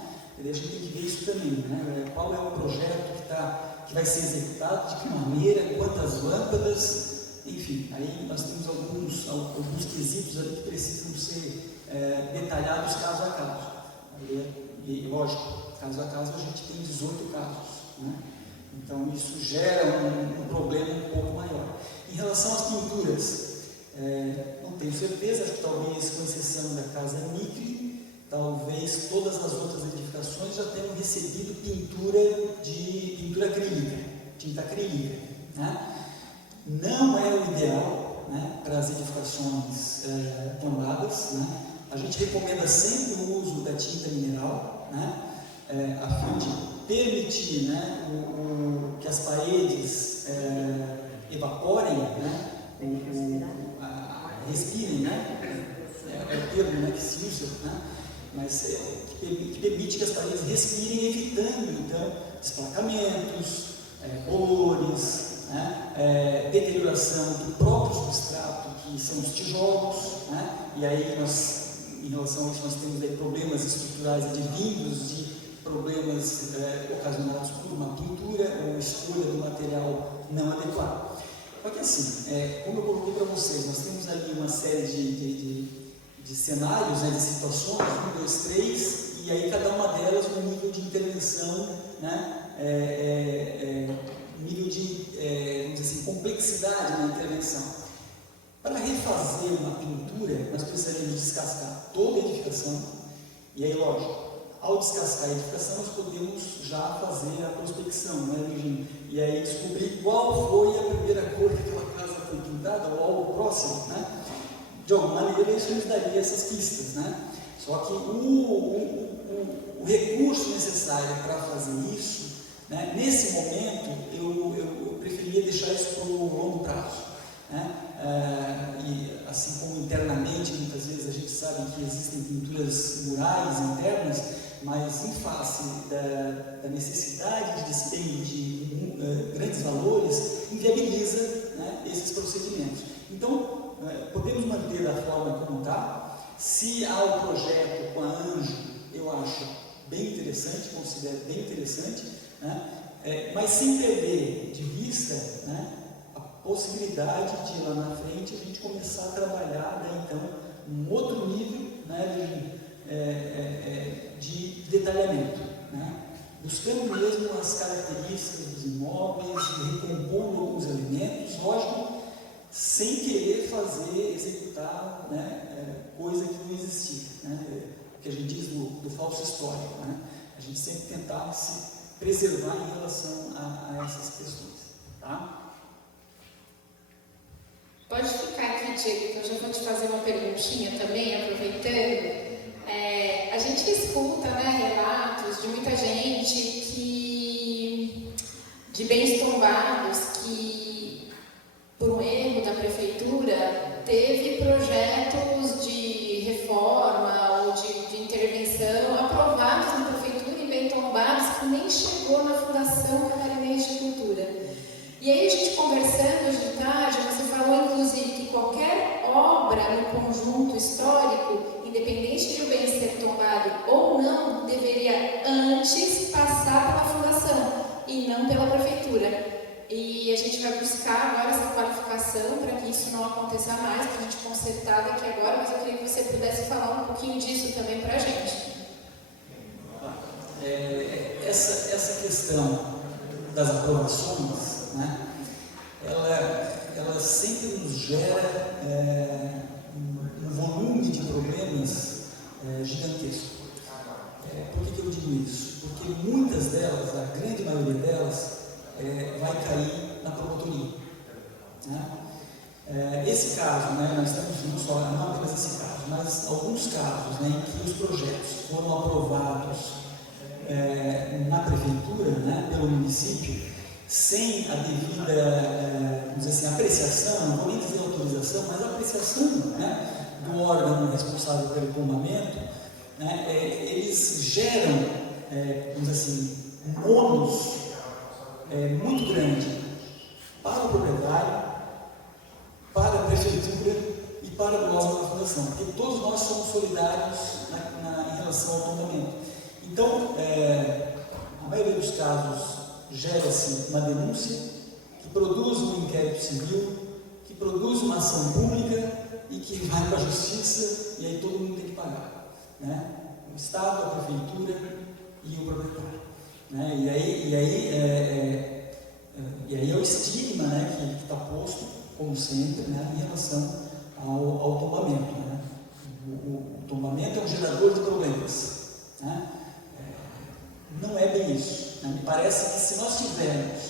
E a gente tem que ver isso também, né? Qual é o projeto que vai ser executado, de que maneira, quantas lâmpadas, enfim, aí nós temos alguns quesitos ali que precisam ser detalhados caso a caso. E lógico, caso a caso a gente tem 18 casos, né? Então isso gera um problema um pouco maior. Em relação às pinturas, não tenho certeza, acho que talvez com exceção da Casa Micre, talvez todas as outras edificações já tenham recebido pintura acrílica, tinta acrílica, né? Não é o ideal, né, para as edificações tombadas, né? A gente recomenda sempre o uso da tinta mineral, né, a fim de permitir, né, que as paredes evaporem, né, respirem, né? É o termo, né, que se usa, né? Mas que permite que as paredes respirem, evitando então desplacamentos, bolores, né, deterioração do próprio substrato, que são os tijolos, né? E aí em relação a isso nós temos aí problemas estruturais advindos de problemas ocasionados por uma pintura ou escolha do material não adequado. Só que assim, como eu coloquei para vocês, nós temos ali uma série de cenários, né, de situações, 1, 2, 3, e aí cada uma delas um nível de intervenção, né, nível de, vamos dizer assim, complexidade na intervenção. Para refazer uma pintura, nós precisaríamos descascar toda a edificação, e aí, lógico, ao descascar a edificação, nós podemos já fazer a prospecção, né, Virginia? E aí descobrir qual foi a primeira cor que aquela casa foi pintada, ou algo próximo, né? De alguma maneira, isso nos daria essas pistas, né? Só que o recurso necessário para fazer isso, né, nesse momento, eu preferia deixar isso para o longo prazo, né? E assim como internamente, muitas vezes a gente sabe que existem pinturas murais internas, mas em face da necessidade de dispêndio de grandes valores, inviabiliza, né, esses procedimentos. Então, podemos manter da forma como está. Se há o projeto com a Anjo, eu acho bem interessante, considero bem interessante, né, mas sem perder de vista, né, a possibilidade de lá na frente a gente começar a trabalhar, né, então, um outro nível, né, de detalhamento, né, buscando mesmo as características dos imóveis, recompondo alguns elementos, lógico, sem querer executar, né, coisa que não existia, né, que a gente diz do falso histórico, né, a gente sempre tentar se preservar em relação a essas questões, tá? Pode ficar aqui, Diego, que eu já vou te fazer uma perguntinha também, aproveitando. A gente escuta, né, relatos de muita gente de bens tombados que, por um erro da prefeitura, teve projetos de reforma ou de intervenção aprovados na prefeitura e bem tombados que nem chegou na Fundação Catarinense de Cultura. E aí a gente conversando hoje de tarde, você falou, inclusive, que qualquer obra no conjunto histórico, independente de o bem ser tombado ou não, deveria antes passar pela fundação e não pela prefeitura. E a gente vai buscar agora essa qualificação para que isso não aconteça mais, para a gente consertar daqui agora, mas eu queria que você pudesse falar um pouquinho disso também para a gente. Essa questão das aprovações, né, ela sempre nos gera um volume de problemas gigantesco. Por que eu digo isso? Porque muitas delas, a grande maioria delas, vai cair na promotoria. Né? Esse caso, né, nós estamos não apenas esse caso, mas alguns casos, né, em que os projetos foram aprovados na prefeitura, né, pelo município, sem a devida, vamos dizer assim, apreciação, não vou nem dizer autorização, mas apreciação, né, do órgão responsável pelo tombamento, né, eles geram, vamos dizer assim, um ônus muito grande para o proprietário, para a prefeitura e para o órgão da fundação, porque todos nós somos solidários em relação ao tombamento. Então, a maioria dos casos gera-se uma denúncia que produz um inquérito civil, que produz uma ação pública e que vai para a justiça e aí todo mundo tem que pagar, né? O Estado, a prefeitura e o proprietário, né? E aí é o estigma, né, que está posto, como sempre, né, em relação ao tombamento, né? O tombamento é um gerador de problemas, né? Não é bem isso, né? Me parece que se nós tivermos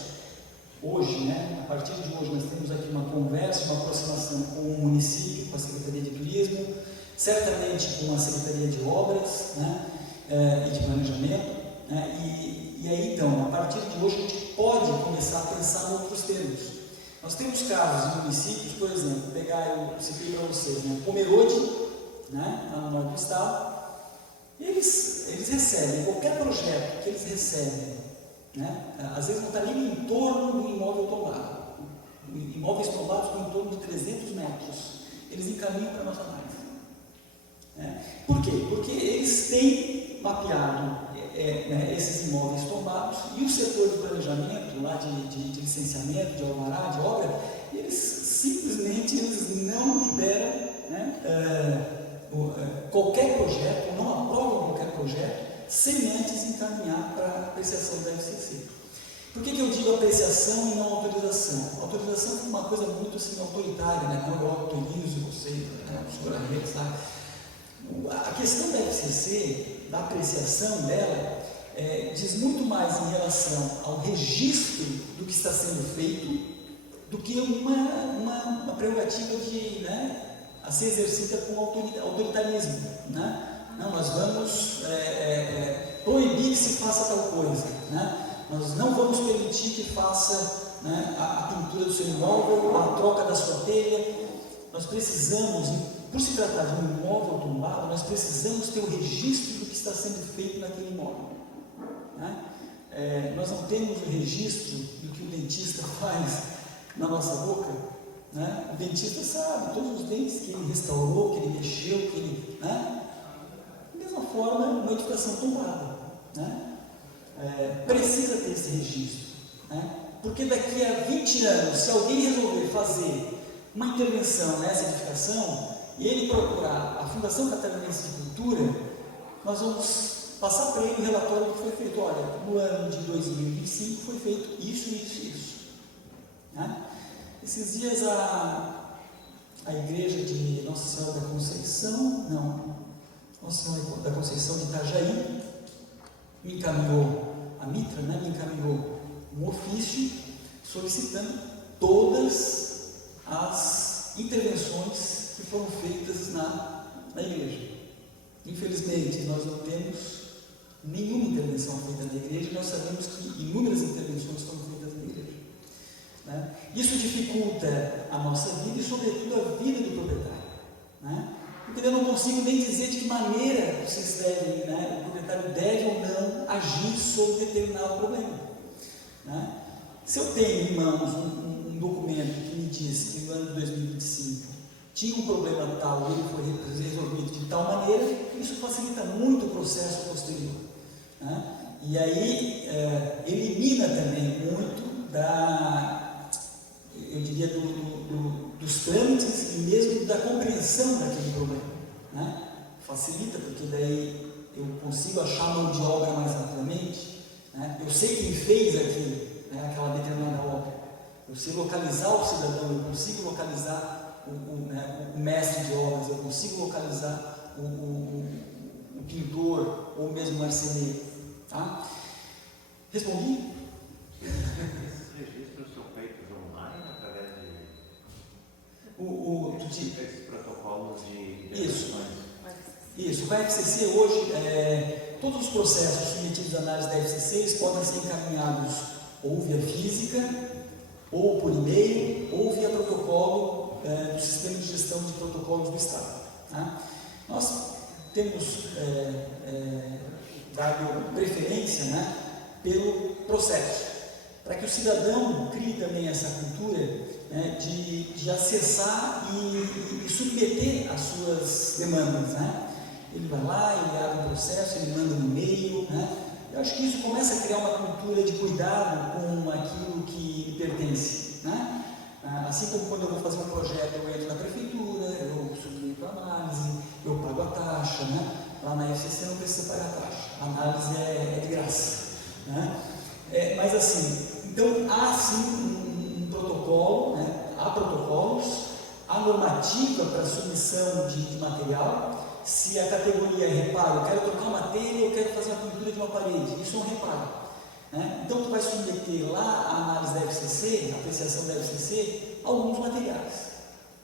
hoje, né, a partir de hoje, nós temos aqui uma conversa, uma aproximação com o município, com a Secretaria de Turismo, certamente com a Secretaria de Obras, né, e de Planejamento, né, e aí então, a partir de hoje, a gente pode começar a pensar em outros termos. Nós temos casos em municípios, por exemplo, eu citei para vocês, né, Pomerode, né, lá no norte do estado, eles recebem, qualquer projeto que eles recebem, né, às vezes não está nem no entorno do imóvel tombado, imóveis tombados no entorno de 300 metros, eles encaminham para a nossa análise. Né? Por quê? Porque eles têm mapeado esses imóveis tombados e o setor de planejamento, lá de licenciamento, de alvará, de obra, eles simplesmente não liberam, né, qualquer projeto, não aprovam qualquer projeto, sem antes encaminhar para a apreciação da FCC. Por que eu digo apreciação e não autorização? A autorização é uma coisa muito assim, autoritária, né? Não, eu autorizo vocês, né? Sabe? A questão da FCC, da apreciação dela, diz muito mais em relação ao registro do que está sendo feito do que uma prerrogativa de, né, a ser exercida com autoritarismo. Né? Não, nós vamos proibir que se faça tal coisa. Né? Nós não vamos permitir que faça, né, a pintura do seu imóvel, a troca da sua telha. Nós precisamos, por se tratar de um imóvel tombado, nós precisamos ter o registro do que está sendo feito naquele imóvel. Né? Nós não temos o registro do que o dentista faz na nossa boca. Né? O dentista sabe todos os dentes que ele restaurou, que ele mexeu, que ele... Né? Da mesma forma, uma edificação tombada. Né? Precisa ter esse registro. Né? Porque daqui a 20 anos, se alguém resolver fazer uma intervenção nessa edificação e ele procurar a Fundação Catarinense de Cultura, nós vamos passar para ele o relatório do que foi feito. Olha, no ano de 2025 foi feito isso, isso, isso. Né? Esses dias a igreja de Nossa Senhora da Conceição, Nossa Senhora da Conceição de Itajaí, me encaminhou, a Mitra, né, me encaminhou um ofício solicitando todas as intervenções que foram feitas na igreja. Infelizmente, nós não temos nenhuma intervenção feita na igreja, nós sabemos que inúmeras intervenções foram feitas na igreja. Né? Isso dificulta a nossa vida e, sobretudo, a vida do proprietário. Né? Porque eu não consigo nem dizer de que maneira vocês devem, né, o proprietário deve ou não agir sobre determinado problema. Né? Se eu tenho em mãos um documento que me diz que no ano de 2025 tinha um problema tal e ele foi resolvido de tal maneira, isso facilita muito o processo posterior, né? E aí elimina também muito eu diria, dos trâmites e mesmo da compreensão daquele problema, né? Facilita, porque daí eu consigo achar mão de obra mais rapidamente, né? Eu sei quem fez aquilo, né? Aquela determinada obra, eu sei localizar o cidadão, eu consigo localizar o mestre de obras, eu consigo localizar o pintor ou mesmo o marceneiro, tá? Respondi? Esses registros são feitos online através de esses protocolos de Isso, com a FCC hoje, todos os processos submetidos à análise da FCC, eles podem ser encaminhados ou via física, ou por e-mail, ou via protocolo do Sistema de Gestão de Protocolos do Estado, tá? Nós temos dado preferência, né, pelo processo, para que o cidadão crie também essa cultura, né, de acessar e submeter as suas demandas, né? Ele vai lá, ele abre o processo, ele manda um e-mail, né? Eu acho que isso começa a criar uma cultura de cuidado com aquilo que lhe pertence, né? Assim como quando eu vou fazer um projeto, eu entro na prefeitura, eu submeto a análise, eu pago a taxa, né? Lá na FCC não precisa pagar a taxa, a análise é de graça, né? Mas assim, então há sim um protocolo, né? Há protocolos, há normativa para submissão de material. Se a categoria é reparo, eu quero trocar uma telha, eu quero fazer uma pintura de uma parede, isso é um reparo, né? Então tu vai submeter lá a análise da FCC, a apreciação da FCC, alguns materiais,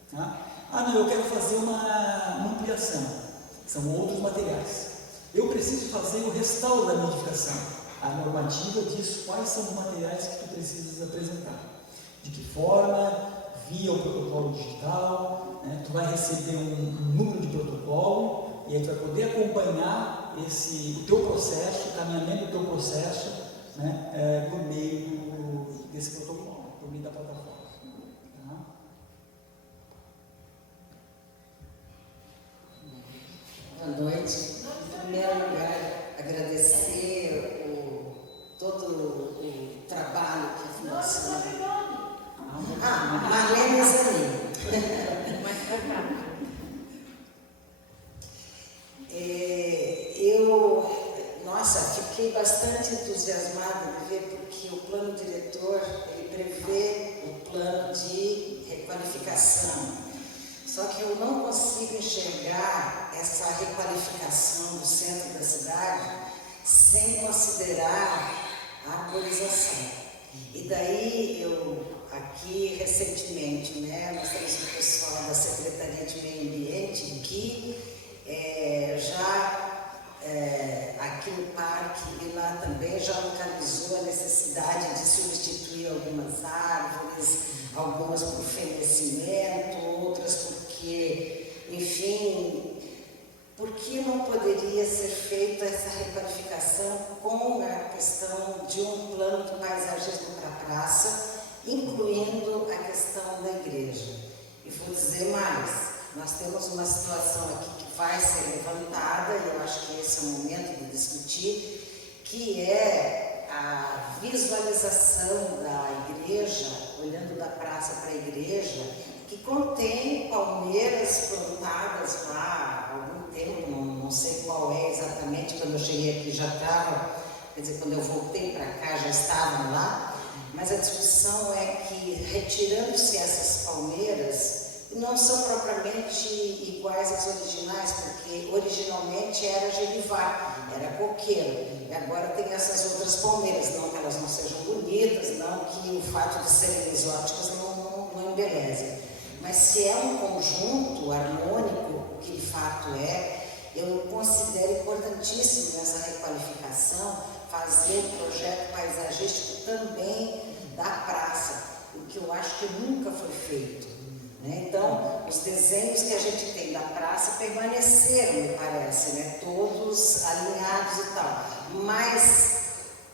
tá? Não, eu quero fazer uma ampliação, são outros materiais. Eu preciso fazer o restauro da nidificação, a normativa diz quais são os materiais que tu precisas apresentar, de que forma, via o protocolo digital, né? Tu vai receber um número de protocolo e aí tu vai poder acompanhar o teu processo, o caminhamento do teu processo, né? Por meio desse protocolo, por meio da plataforma. Tá? Boa noite. Em primeiro lugar, agradecer todo o trabalho que a Fundação... Marlene Zanin. Fiquei bastante entusiasmada de ver, porque o plano diretor, ele prevê o plano de requalificação. Só que eu não consigo enxergar essa requalificação do centro da cidade sem considerar a arborização. E daí aqui recentemente, nós temos o pessoal da Secretaria de Meio Ambiente que aqui no parque e lá também já localizou a necessidade de substituir algumas árvores, algumas por fenecimento, outras porque, enfim, por que não poderia ser feita essa requalificação com a questão de um plano de paisagismo para a praça, incluindo a questão da igreja? E vou dizer mais, nós temos uma situação aqui que vai ser levantada, e eu acho que esse é o momento de discutir, que é a visualização da igreja, olhando da praça para a igreja, que contém palmeiras plantadas lá há algum tempo, não sei qual é exatamente, quando eu cheguei aqui já estava, quer dizer, quando eu voltei para cá já estavam lá, mas a discussão é que, retirando-se essas palmeiras, não são propriamente iguais às originais, porque originalmente era gerivá, era coqueiro, e agora tem essas outras palmeiras, não que elas não sejam bonitas, não que o fato de serem exóticas não embeleze. Mas se é um conjunto harmônico, o que de fato é, eu considero importantíssimo nessa requalificação fazer um projeto paisagístico também da praça, o que eu acho que nunca foi feito. Então, os desenhos que a gente tem da praça permaneceram, me parece, todos alinhados e tal, mas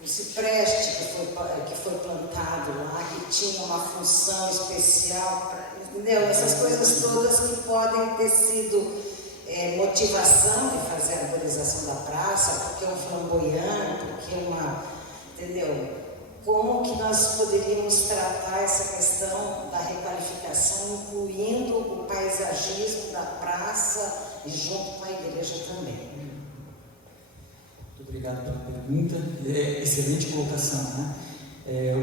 o cipreste que foi plantado lá, que tinha uma função especial, entendeu? Essas coisas todas que podem ter sido motivação de fazer a arborização da praça, porque é um flamboyant, porque é uma... Entendeu? Como que nós poderíamos tratar essa questão da requalificação, incluindo o paisagismo da praça e junto com a igreja também? Muito obrigado pela pergunta. Excelente colocação, né?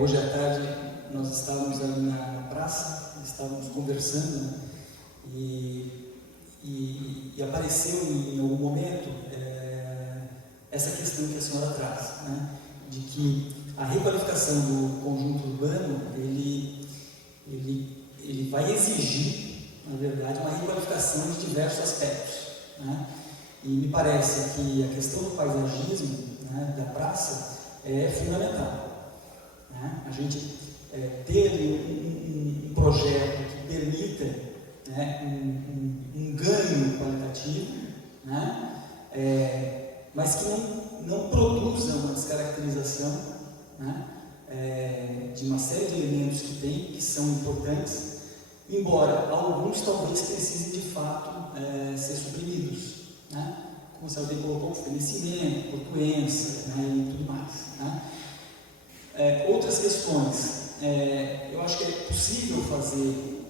Hoje à tarde nós estávamos ali na praça, estávamos conversando, né? E apareceu em algum momento essa questão que a senhora traz, né? De que a requalificação do conjunto urbano, ele vai exigir, na verdade, uma requalificação de diversos aspectos, né? E me parece que a questão do paisagismo, né, da praça é fundamental, né? A gente ter um projeto que permita, né, um ganho qualitativo, né, mas que não produza uma descaracterização, né, de uma série de elementos que são importantes, embora alguns talvez precisem de fato ser suprimidos, né, como você bem colocou, fenecimento, portuense, né, e tudo mais, né. Outras questões, eu acho que é possível fazer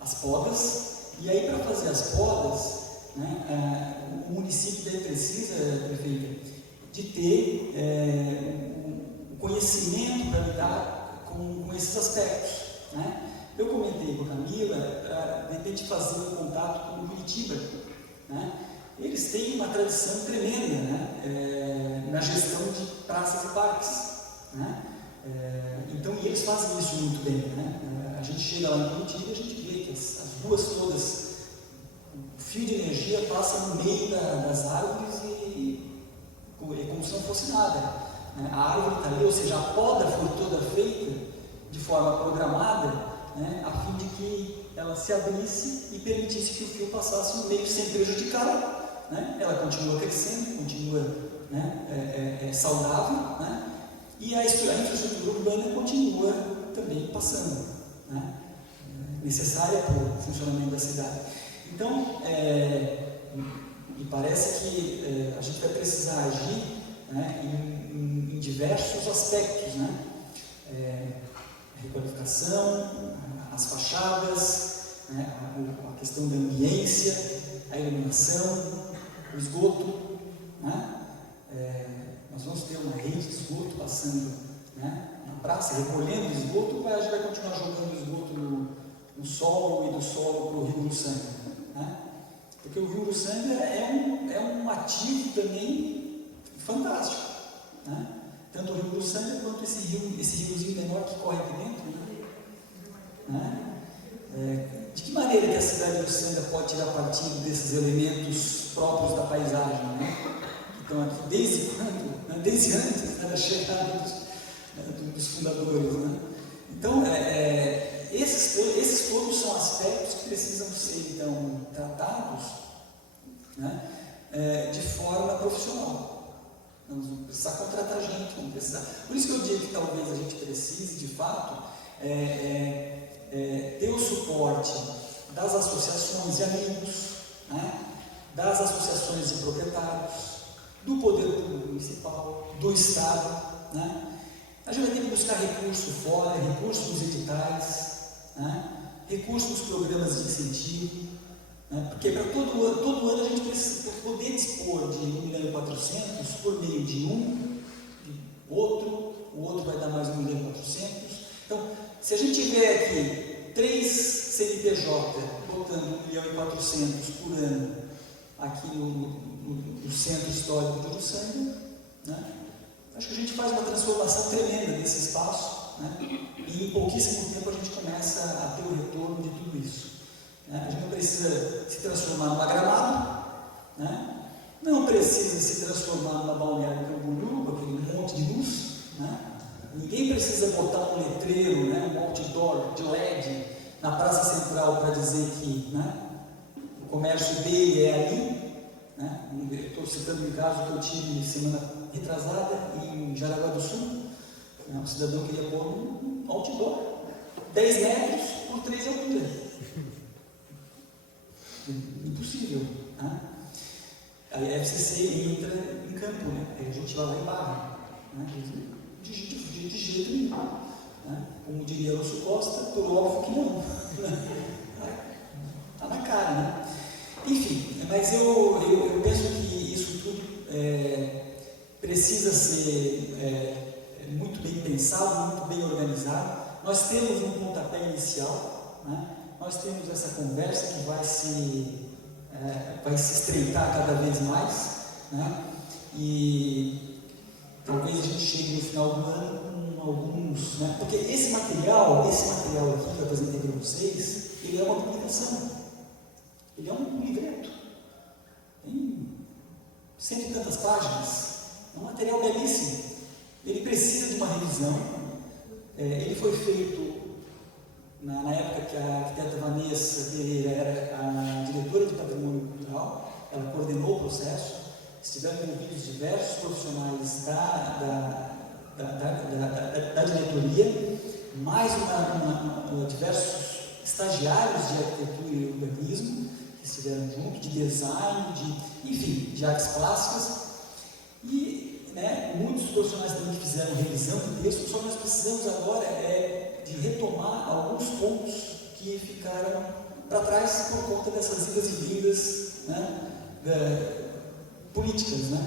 as podas, e aí para fazer as podas, né, o município daí precisa, prefeita, de ter o conhecimento para lidar com esses aspectos, né? Eu comentei com a Camila para de repente fazer um contato com o Curitiba, né? Eles têm uma tradição tremenda, né, na gestão de praças e parques, né? Então, e eles fazem isso muito bem, né? A gente chega lá em Curitiba e a gente vê que as ruas todas, o fio de energia passa no meio das árvores e é como se não fosse nada, né? A árvore está ali, ou seja, a poda foi toda feita de forma programada, né, a fim de que ela se abrisse e permitisse que o fio passasse no meio sem prejudicá-la, né? Ela continua crescendo, continua, né, saudável, né? E a infraestrutura urbana continua também passando, né, necessária para o funcionamento da cidade. Então, me parece que a gente vai precisar agir, né, em diversos aspectos, né? A requalificação, as fachadas, né, a questão da ambiência, a iluminação, o esgoto, né? Nós vamos ter uma rede de esgoto passando, né, na praça, recolhendo esgoto, a gente vai continuar jogando esgoto no solo e do solo para o Rio Uruçanga, né? Porque o Rio Uruçanga é um ativo também fantástico, né? Tanto o Rio Uruçanga quanto esse riozinho menor que corre aqui dentro, né? De que maneira que a cidade de Uruçanga pode tirar partido desses elementos próprios da paisagem, né, que estão aqui desde quando? Desde antes da chegada dos fundadores, né? Então, esses todos são aspectos que precisam ser, então, tratados, né, de forma profissional. Não vamos precisar contratar gente, vamos precisar. Por isso que eu digo que talvez a gente precise, de fato, ter o suporte das associações de amigos, né, das associações de proprietários, do poder público municipal, do Estado, né? A gente vai ter que buscar recurso fora, recursos nos editais, né, recursos nos programas de incentivo, né, porque para todo ano a gente precisa poder dispor de 1.400.000 por meio de o outro vai dar mais 1.400.000. Então, se a gente tiver aqui 3 CNPJ botando 1.400.000 por ano aqui no centro histórico de Uruçanga, né, acho que a gente faz uma transformação tremenda desse espaço, né, e em pouquíssimo tempo a gente começa a ter o retorno de tudo isso, né? A gente não precisa se transformar numa Gramado, né, não precisa se transformar numa Balneário Camboriú, com aquele monte de luz, né? Ninguém precisa botar um letreiro, né, um outdoor de LED na Praça Central para dizer que, né, o comércio dele é ali, né? Estou citando um caso que eu tive semana retrasada em Jaraguá do Sul, né? Um cidadão queria pôr um outdoor, 10 metros por 3 de altura. Impossível, né? Aí a FCC entra em campo, né? Aí a gente vai lá e barra, né? De jeito nenhum, né? Como diria Alonso Costa, por óbvio que não. Está na cara, né? Enfim, mas eu penso que isso tudo precisa ser muito bem pensado, muito bem organizado. Nós temos um pontapé inicial, né? Nós temos essa conversa que vai se estreitar cada vez mais, né? E talvez a gente chegue no final do ano com alguns, né? Porque esse material aqui que eu apresentei para vocês, ele é uma publicação, ele é um livreto, tem 100 e tantas páginas, é um material belíssimo, ele precisa de uma revisão, ele foi feito na época que a arquiteta Vanessa Pereira era a diretora de patrimônio cultural, ela coordenou o processo, estiveram envolvidos diversos profissionais da diretoria, mais diversos estagiários de arquitetura e urbanismo que estiveram junto, de design, enfim, de artes plásticas, e, né, muitos profissionais também que fizeram revisão do texto, só nós precisamos agora de retomar alguns pontos que ficaram para trás por conta dessas idas e vindas, né, políticas, né?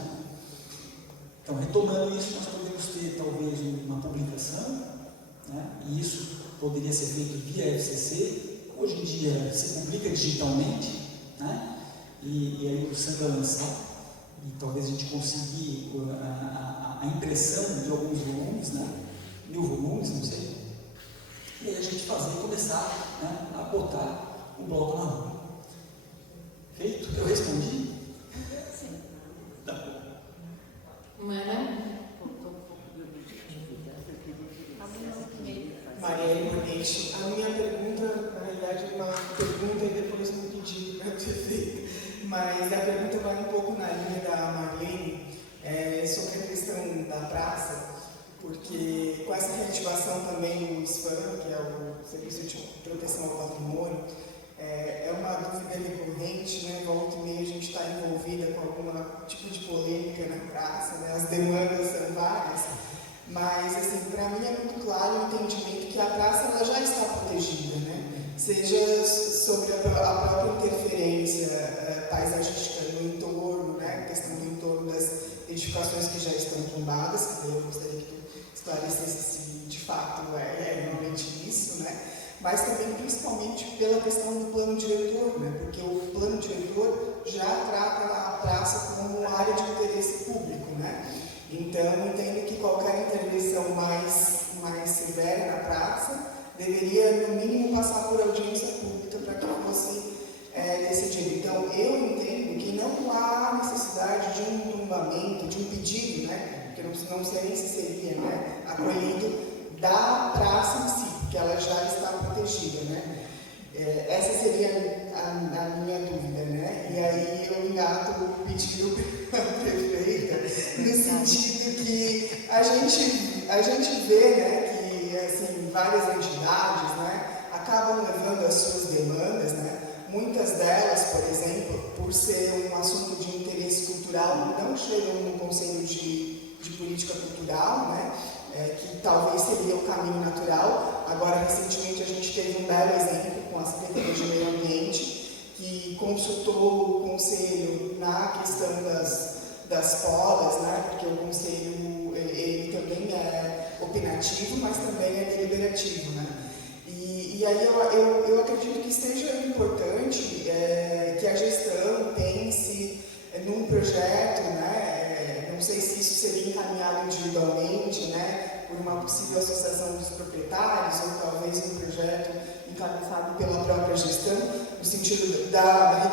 Então, retomando isso, nós podemos ter talvez uma publicação, né? E isso poderia ser feito via FCC. Hoje em dia se publica digitalmente, né? E aí o Sandra lançar, e talvez a gente conseguir a impressão de alguns volumes, né? 1000 volumes, não sei. E aí a gente começar, né, a botar o bloco na rua. Feito? Eu respondi? Sim. Tá bom. Mana? Marielle, boa noite. A minha pergunta, na realidade, é uma pergunta e depois um pedido para ser feito. Mas a pergunta vai um pouco na linha da Marlene, sobre a questão da praça. Porque com essa reativação também do SPAM, que é o Serviço de Proteção ao Patrimônio, é uma dúvida recorrente, né? Volta e meia a gente está envolvida com algum tipo de polêmica na praça, né? As demandas são várias, mas assim, para mim é muito claro o entendimento que a praça ela já está protegida, né? Seja sobre a própria interferência paisagística no entorno, né? A questão do entorno das edificações que já estão tombadas, que eu gostaria que tu esclarecesse se de fato é realmente isso, né? Mas também principalmente pela questão do plano diretor, né? Porque o plano diretor já trata a praça como área de interesse público, né? Então, entendo que qualquer intervenção mais severa na praça deveria, no mínimo, passar por audiência pública para que fosse decidido. Então, eu entendo que não há necessidade de um tombamento, de um pedido, né? Porque não sei nem se seria, né, acolhido da praça em si, porque ela já está protegida, né? Essa seria a minha dúvida, né? E aí eu engato o pedido para a prefeita, no sentido que a gente vê, né, que assim, várias entidades, né, acabam levando as suas demandas, né? Muitas delas, por exemplo, por ser um assunto de interesse cultural, não chegam no Conselho de Política Cultural, né? Que talvez seria o caminho natural. Agora, recentemente, a gente teve um belo exemplo com a Secretaria de Meio Ambiente, que consultou o Conselho na questão das podas, né? Porque o Conselho ele também é opinativo, mas também é deliberativo, né? E aí eu acredito que seja importante que a gestão pense num projeto, né? Não sei se isso seria encaminhado individualmente, né? Por uma possível associação dos proprietários, ou talvez um projeto encabeçado pela própria gestão, no sentido da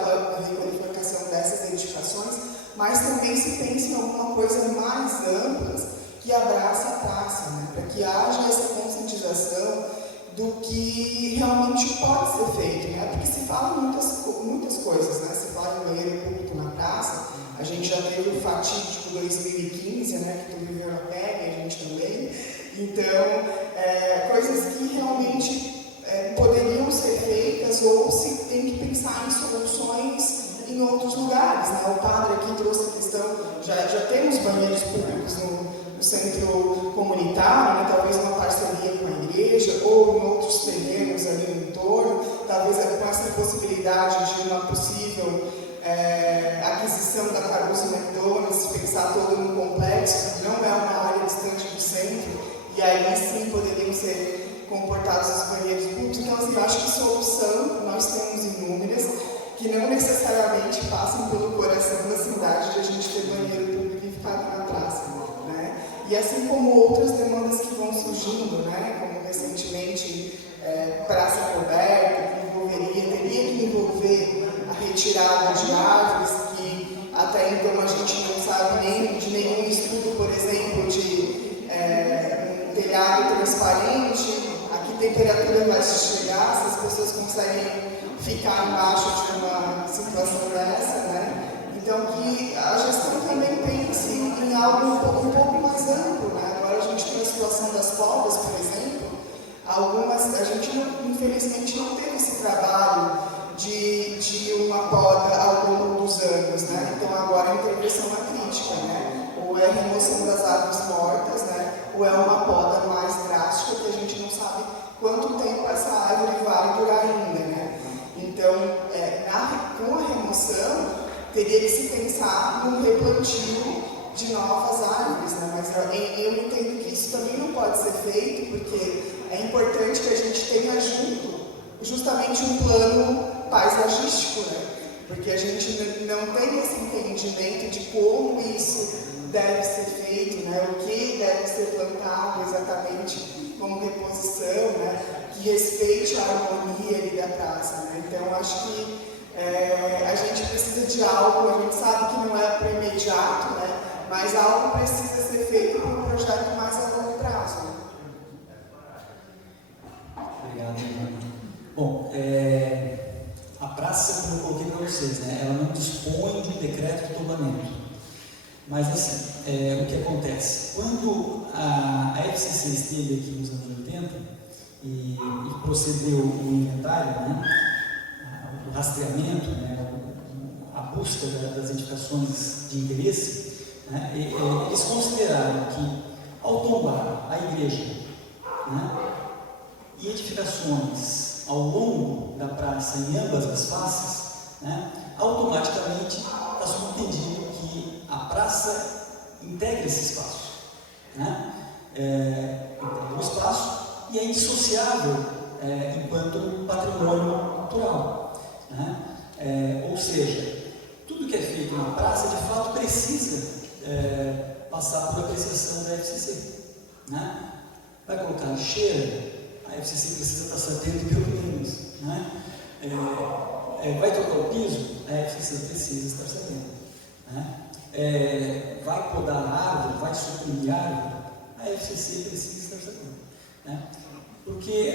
requalificação dessas edificações, mas também se pense em alguma coisa mais ampla que abraça a praça, né? Para que haja essa conscientização do que realmente pode ser feito, né? Porque se fala muitas coisas, né? Se fala em banheiro público na praça, a gente já teve o fatídico 2015, né? Que tu viveu na pele, a gente também. Então, coisas que realmente poderiam ser feitas ou se tem que pensar em soluções em outros lugares, né? O padre aqui trouxe a questão, já temos banheiros públicos no centro comunitário, né? Talvez uma parceria com a igreja ou em outros terrenos ali no entorno, talvez com essa possibilidade de uma possível aquisição da Caruso McDonald's, pensar todo no complexo, que não é uma área distante do centro, e aí sim poderiam ser comportados os banheiros públicos. Então, assim, eu acho que solução nós temos inúmeras, que não necessariamente passam pelo coração da cidade de a gente ter banheiro público e ficar na praça, né? E assim como outras demandas que vão surgindo, né? Como recentemente praça coberta, que teria que envolver a retirada de árvores, que até então a gente não sabe nem de nenhum estudo, por exemplo, de um telhado transparente, a que temperatura vai chegar, se as pessoas conseguem ficar embaixo de uma situação dessa, né? Então, que a gestão também pense em algo um pouco mais amplo, né? Agora a gente tem a situação das podas, por exemplo, a gente infelizmente não teve esse trabalho de uma poda ao longo dos anos, né? Então agora a intervenção é crítica, né? Ou é a remoção das árvores mortas, né? Ou é uma poda mais drástica que a gente não sabe quanto tempo essa árvore vai durar ainda, né? Então, com a remoção, teria que se pensar num replantio de novas árvores, né? Mas eu entendo que isso também não pode ser feito, porque é importante que a gente tenha junto justamente um plano paisagístico, né? Porque a gente não tem esse entendimento de como isso deve ser feito, né? O que deve ser plantado exatamente como reposição, né? Que respeite a harmonia ali da praça, né? Então, acho que a gente precisa de algo, a gente sabe que não é para imediato, né? Mas algo precisa ser feito para um projeto mais a longo prazo, né? Obrigado, Ana. Bom, a praça, como eu coloquei para vocês, né, ela não dispõe de um decreto de tombamento. Mas, assim, o que acontece? Quando a FCC esteve aqui nos anos 80 e procedeu o inventário, né, o rastreamento, né, a busca das edificações de interesse, né, eles consideraram que, ao tombar a igreja, né, e edificações ao longo da praça em ambas as faces, né, automaticamente está subentendido que a praça integra esse espaço, né, integra o espaço e é indissociável enquanto patrimônio cultural, né, ou seja, tudo que é feito na praça de fato precisa passar por apreciação da FCC, né? Vai colocar lixeira, a FCC precisa estar sabendo pelo menos, né? Vai trocar o piso, a FCC precisa estar sabendo, né? Vai podar a árvore, vai suprimir a árvore, a FCC precisa estar sabendo, né? Porque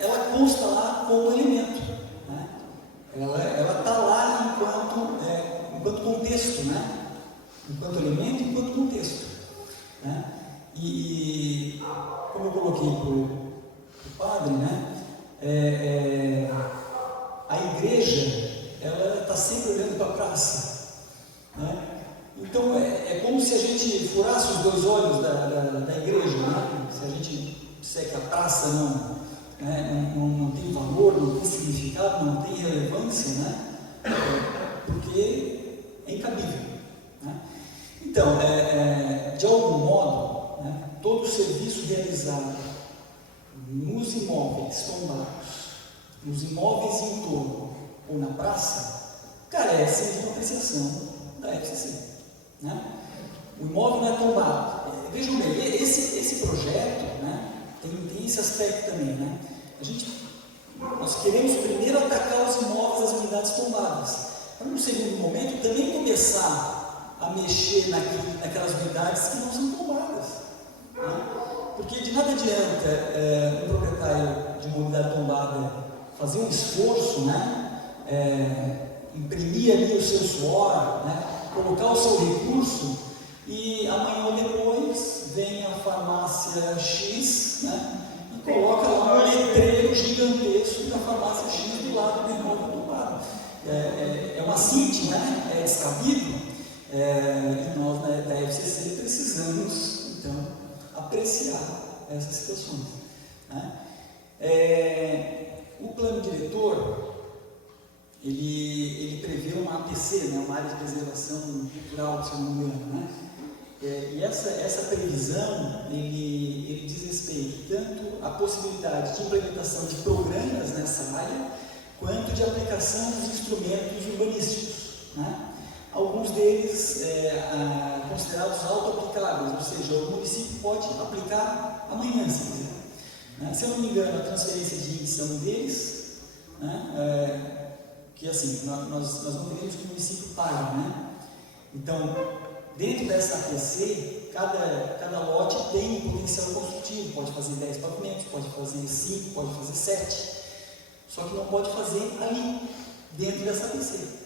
ela consta lá como elemento, né? Ela está lá enquanto contexto, né? Enquanto elemento e enquanto contexto, né? E como eu coloquei para o padre, né? A igreja, ela está sempre olhando para a praça, né? Então é como se a gente furasse os dois olhos da igreja, né? Se a gente disser que a praça não tem valor, não tem significado, não tem relevância, né? Porque é incabível, né? Então, de algum modo, né, todo o serviço realizado nos imóveis tombados, nos imóveis em torno ou na praça, carecem de uma apreciação da FCC, né? O imóvel não é tombado. Vejam bem, esse projeto, né, tem esse aspecto também, né? Nós queremos primeiro atacar os imóveis, as unidades tombadas, para no segundo momento também começar a mexer naquelas unidades que não são tombadas, né? Porque de nada adianta um proprietário de uma unidade tombada fazer um esforço, né? Imprimir ali o seu suor, né? Colocar o seu recurso, e amanhã ou depois vem a farmácia X, né? E coloca lá um letreiro gigantesco da farmácia X do lado do imóvel tombado. É uma CIT, né? É descabido. E nós da FCC precisamos, então, apreciar essas situações, né? O plano diretor, ele prevê uma APC, né? Uma área de preservação cultural, se eu não me engano, né? E essa previsão, ele diz respeito tanto à possibilidade de implementação de programas nessa área, quanto de aplicação dos instrumentos urbanísticos, né? Alguns deles considerados auto-aplicáveis, ou seja, o município pode aplicar amanhã, se quiser, né? Se eu não me engano, a transferência de índice é um deles, né? Que assim, nós não queremos que o município pague, né? Então, dentro dessa APC, cada lote tem um potencial construtivo, pode fazer 10 pavimentos, pode fazer 5, pode fazer 7, só que não pode fazer ali, dentro dessa APC.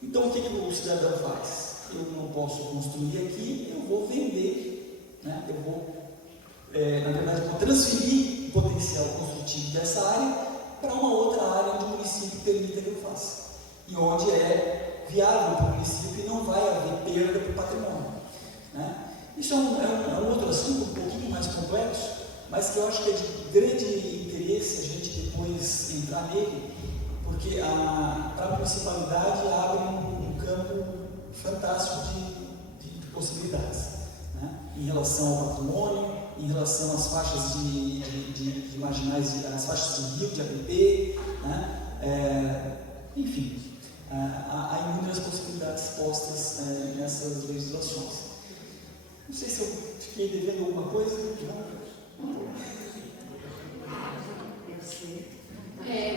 Então, o que o cidadão faz? Eu não posso construir aqui, eu vou vender, né? Eu vou, na verdade, vou transferir o potencial construtivo dessa área para uma outra área onde o município permita que eu faça, e onde é viável para o município e não vai haver perda para o patrimônio, né? Isso é um outro assunto um pouquinho mais complexo, mas que eu acho que é de grande interesse a gente depois entrar nele, porque para a municipalidade abre um campo fantástico de possibilidades, né? Em relação ao patrimônio, em relação às faixas de marginais, às faixas de rio, de APP, né? Enfim, há inúmeras possibilidades postas nessas legislações. Não sei se eu fiquei devendo alguma coisa.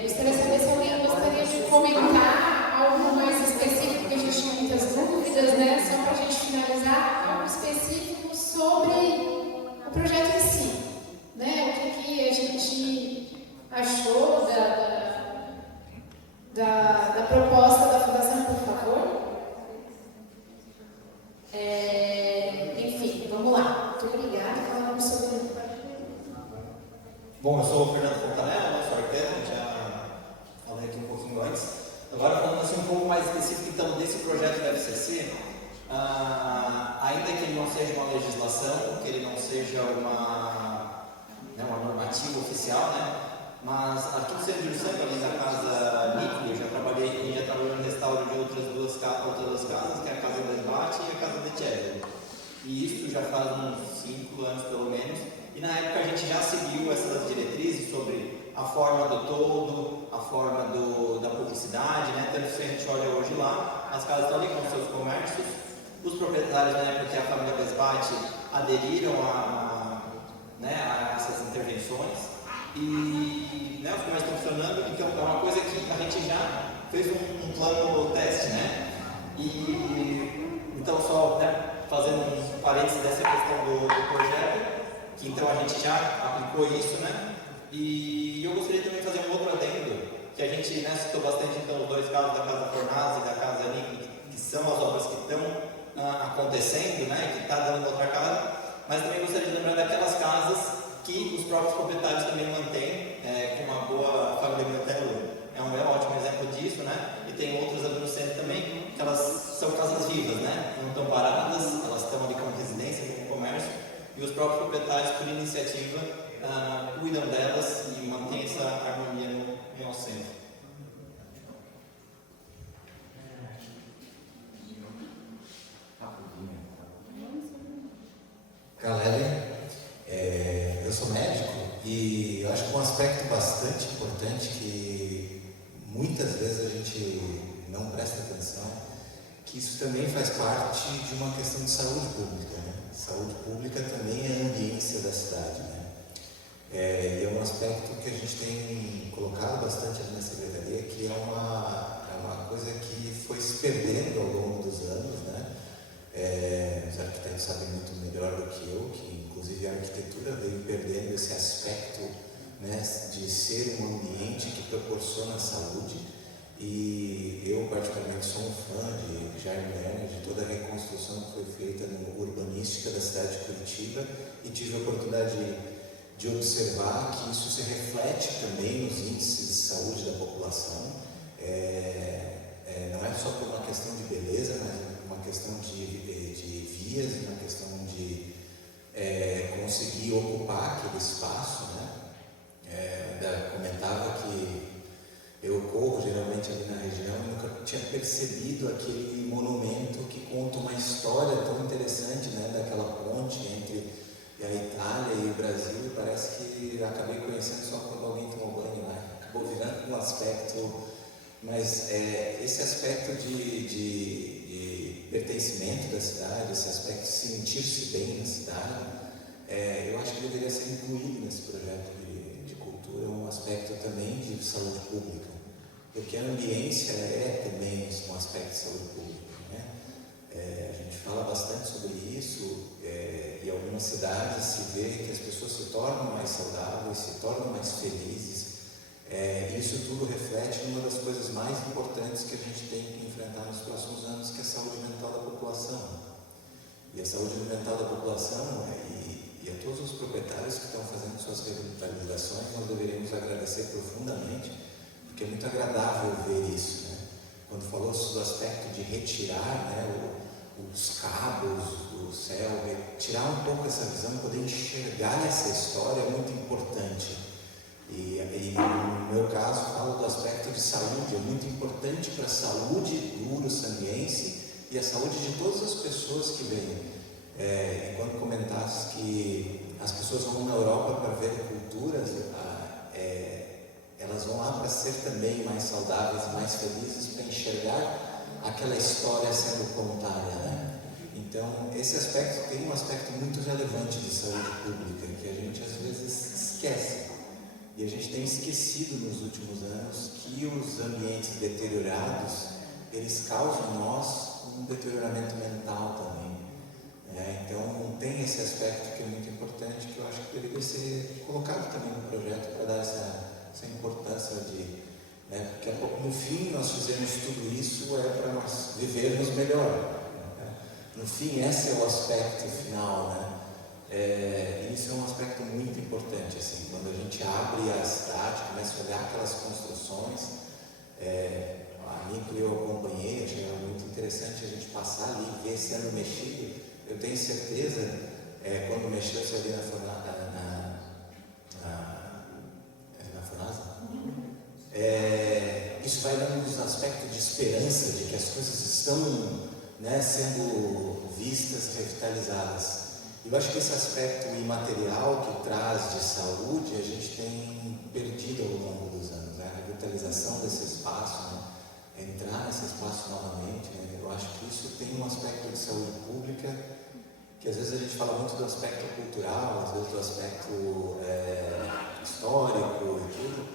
Gostaria de saber se alguém gostaria de comentar algo mais específico, porque a gente tinha muitas dúvidas, né? Só para a gente finalizar, algo específico sobre o projeto em si, né? O que a gente achou da proposta da Fundação, por favor? Enfim, vamos lá. Muito obrigada. Falamos sobre... Bom, eu sou o Fernando Fontanella, sou arquiteto, já falei aqui um pouquinho antes. Agora, falando assim um pouco mais específico então, desse projeto da FCC, ainda que ele não seja uma legislação, que ele não seja uma normativa oficial, né? Mas aqui no centro de Ursanga, além da casa Níquel, eu já trabalhei no restauro de outras duas casas, que é a casa do Esbate e a casa de Tchelo. E isso já faz uns 5 anos pelo menos. E na época a gente já seguiu essas diretrizes sobre a forma do todo, a forma da publicidade, né? Tanto que a gente olha hoje lá, as casas estão ali com seus comércios, os proprietários, na época que a família Besbate aderiram a essas intervenções e os comércios estão funcionando, então é uma coisa que a gente já fez um plano teste, né? E então só fazendo um parênteses dessa questão do projeto, que então a gente já aplicou isso, né? E eu gostaria também de fazer um outro adendo, que a gente citou bastante então os 2 casos da Casa Fornaz e da Casa Níquel, que são as obras que estão acontecendo, né? Que está dando outra casa, mas também gostaria de lembrar daquelas casas que os próprios proprietários também mantêm, com uma boa família Mantelo. É um ótimo exemplo disso, né? E tem outras ali no centro também, que elas são casas vivas, né? Não estão paradas, elas estão ali como residência, como comércio, e os próprios proprietários, por iniciativa, cuidam delas e mantêm essa harmonia no nosso centro. Galera, eu sou médico e eu acho que um aspecto bastante importante que muitas vezes a gente não presta atenção, que isso também faz parte de uma questão de saúde pública, né? Saúde pública também é a ambiência da cidade, né? É um aspecto que a gente tem colocado bastante ali na Secretaria, que é uma coisa que foi se perdendo ao longo dos anos, né? Os arquitetos sabe muito melhor do que eu, que inclusive a arquitetura veio perdendo esse aspecto, né, de ser um ambiente que proporciona saúde. E eu particularmente sou um fã de Jaime Lerner, de toda a reconstrução que foi feita no urbanística da cidade de Curitiba, e tive a oportunidade de observar que isso se reflete também nos índices de saúde da população. Não é só por uma questão de beleza, mas uma questão de vias, uma questão de conseguir ocupar aquele espaço, né? Comentava que eu corro geralmente ali na região e nunca tinha percebido aquele monumento que conta uma história tão interessante, né, daquela ponte entre a Itália e o Brasil, e parece que acabei conhecendo só quando alguém tomou banho, né? Acabou virando um aspecto, mas esse aspecto de pertencimento da cidade, esse aspecto de sentir-se bem na cidade, eu acho que deveria ser incluído nesse projeto de cultura, um aspecto também de saúde pública, porque a ambiência é também um aspecto de saúde pública, né? A gente fala bastante sobre isso, e em algumas cidades se vê que as pessoas se tornam mais saudáveis, se tornam mais felizes. Isso tudo reflete numa das coisas mais importantes que a gente tem que enfrentar nos próximos anos, que é a saúde mental da população. E a saúde mental da população, e a todos os proprietários que estão fazendo suas revitalizações, nós deveríamos agradecer profundamente, porque é muito agradável ver isso, né? Quando falou do aspecto de retirar, né, os cabos do céu, tirar um pouco essa visão, poder enxergar essa história é muito importante. E no meu caso, falo do aspecto de saúde, é muito importante para a saúde do uruçanguense e a saúde de todas as pessoas que vêm. E quando comentaste que as pessoas vão na Europa para ver culturas, elas vão lá para ser também mais saudáveis, mais felizes, para enxergar aquela história sendo contada, né? Então, esse aspecto tem um aspecto muito relevante de saúde pública, que a gente às vezes esquece. E a gente tem esquecido nos últimos anos que os ambientes deteriorados, eles causam em nós um deterioramento mental também. Então, tem esse aspecto que é muito importante, que eu acho que deveria ser colocado também no projeto para dar essa importância porque no fim nós fizemos tudo isso para nós vivermos melhor. No fim, esse é o aspecto final, né? Isso é um aspecto muito importante, assim, quando a gente abre a cidade, começa a olhar aquelas construções, a Nico eu acompanhei, achei muito interessante a gente passar ali e ver sendo mexido. Eu tenho certeza, quando mexeu-se ali na Fonasa, isso vai dando um aspecto de esperança de que as coisas estão, né, sendo vistas, revitalizadas. Eu acho que esse aspecto imaterial que traz de saúde, a gente tem perdido ao longo dos anos, né? A revitalização desse espaço, né? Entrar nesse espaço novamente, né? Eu acho que isso tem um aspecto de saúde pública, que às vezes a gente fala muito do aspecto cultural, às vezes do aspecto histórico e tudo,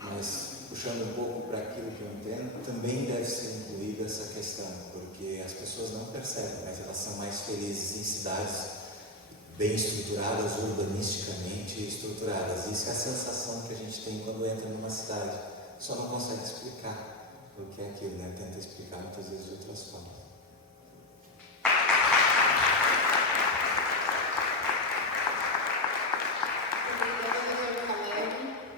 mas puxando um pouco para aquilo que eu entendo, também deve ser incluída essa questão, porque as pessoas não percebem, mas elas são mais felizes em cidades bem estruturadas, urbanisticamente estruturadas. Isso é a sensação que a gente tem quando entra numa cidade. Só não consegue explicar o que é aquilo, né? Tenta explicar muitas vezes de outras formas.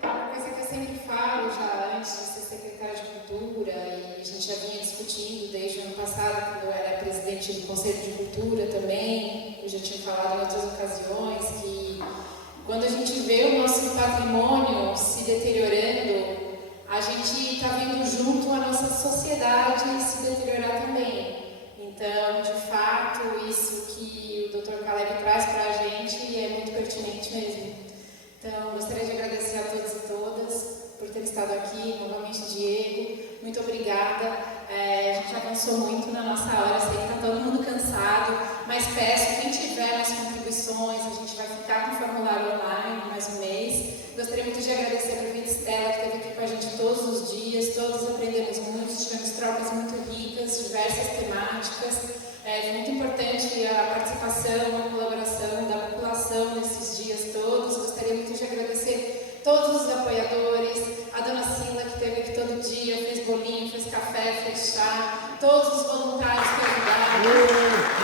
Uma coisa que eu sempre falo, já antes de ser secretária de Cultura, e a gente já vinha discutindo desde o ano passado, quando eu era presidente do Conselho de Cultura também, eu já tinha falado em outras ocasiões, que quando a gente vê o nosso patrimônio se deteriorando, a gente está vendo junto a nossa sociedade se deteriorar também. Então, de fato, isso que o Dr. Caleb traz para a gente é muito pertinente mesmo. Então, gostaria de agradecer a todos e todas por ter estado aqui, novamente Diego, muito obrigada. A gente avançou muito na nossa hora, sei que está todo mundo cansado, mas peço, quem tiver mais contribuições, a gente vai ficar com o formulário online mais um mês. Gostaria muito de agradecer a prefeita Estela, que esteve aqui com a gente todos os dias, todos aprendemos muito, tivemos trocas muito ricas, diversas temáticas. É muito importante a participação, a colaboração da população nesses dias todos. Gostaria muito de agradecer todos os apoiadores, a dona Sila, que esteve aqui todo dia, fez bolinho, fez café, fez chá, todos os voluntários que ajudaram.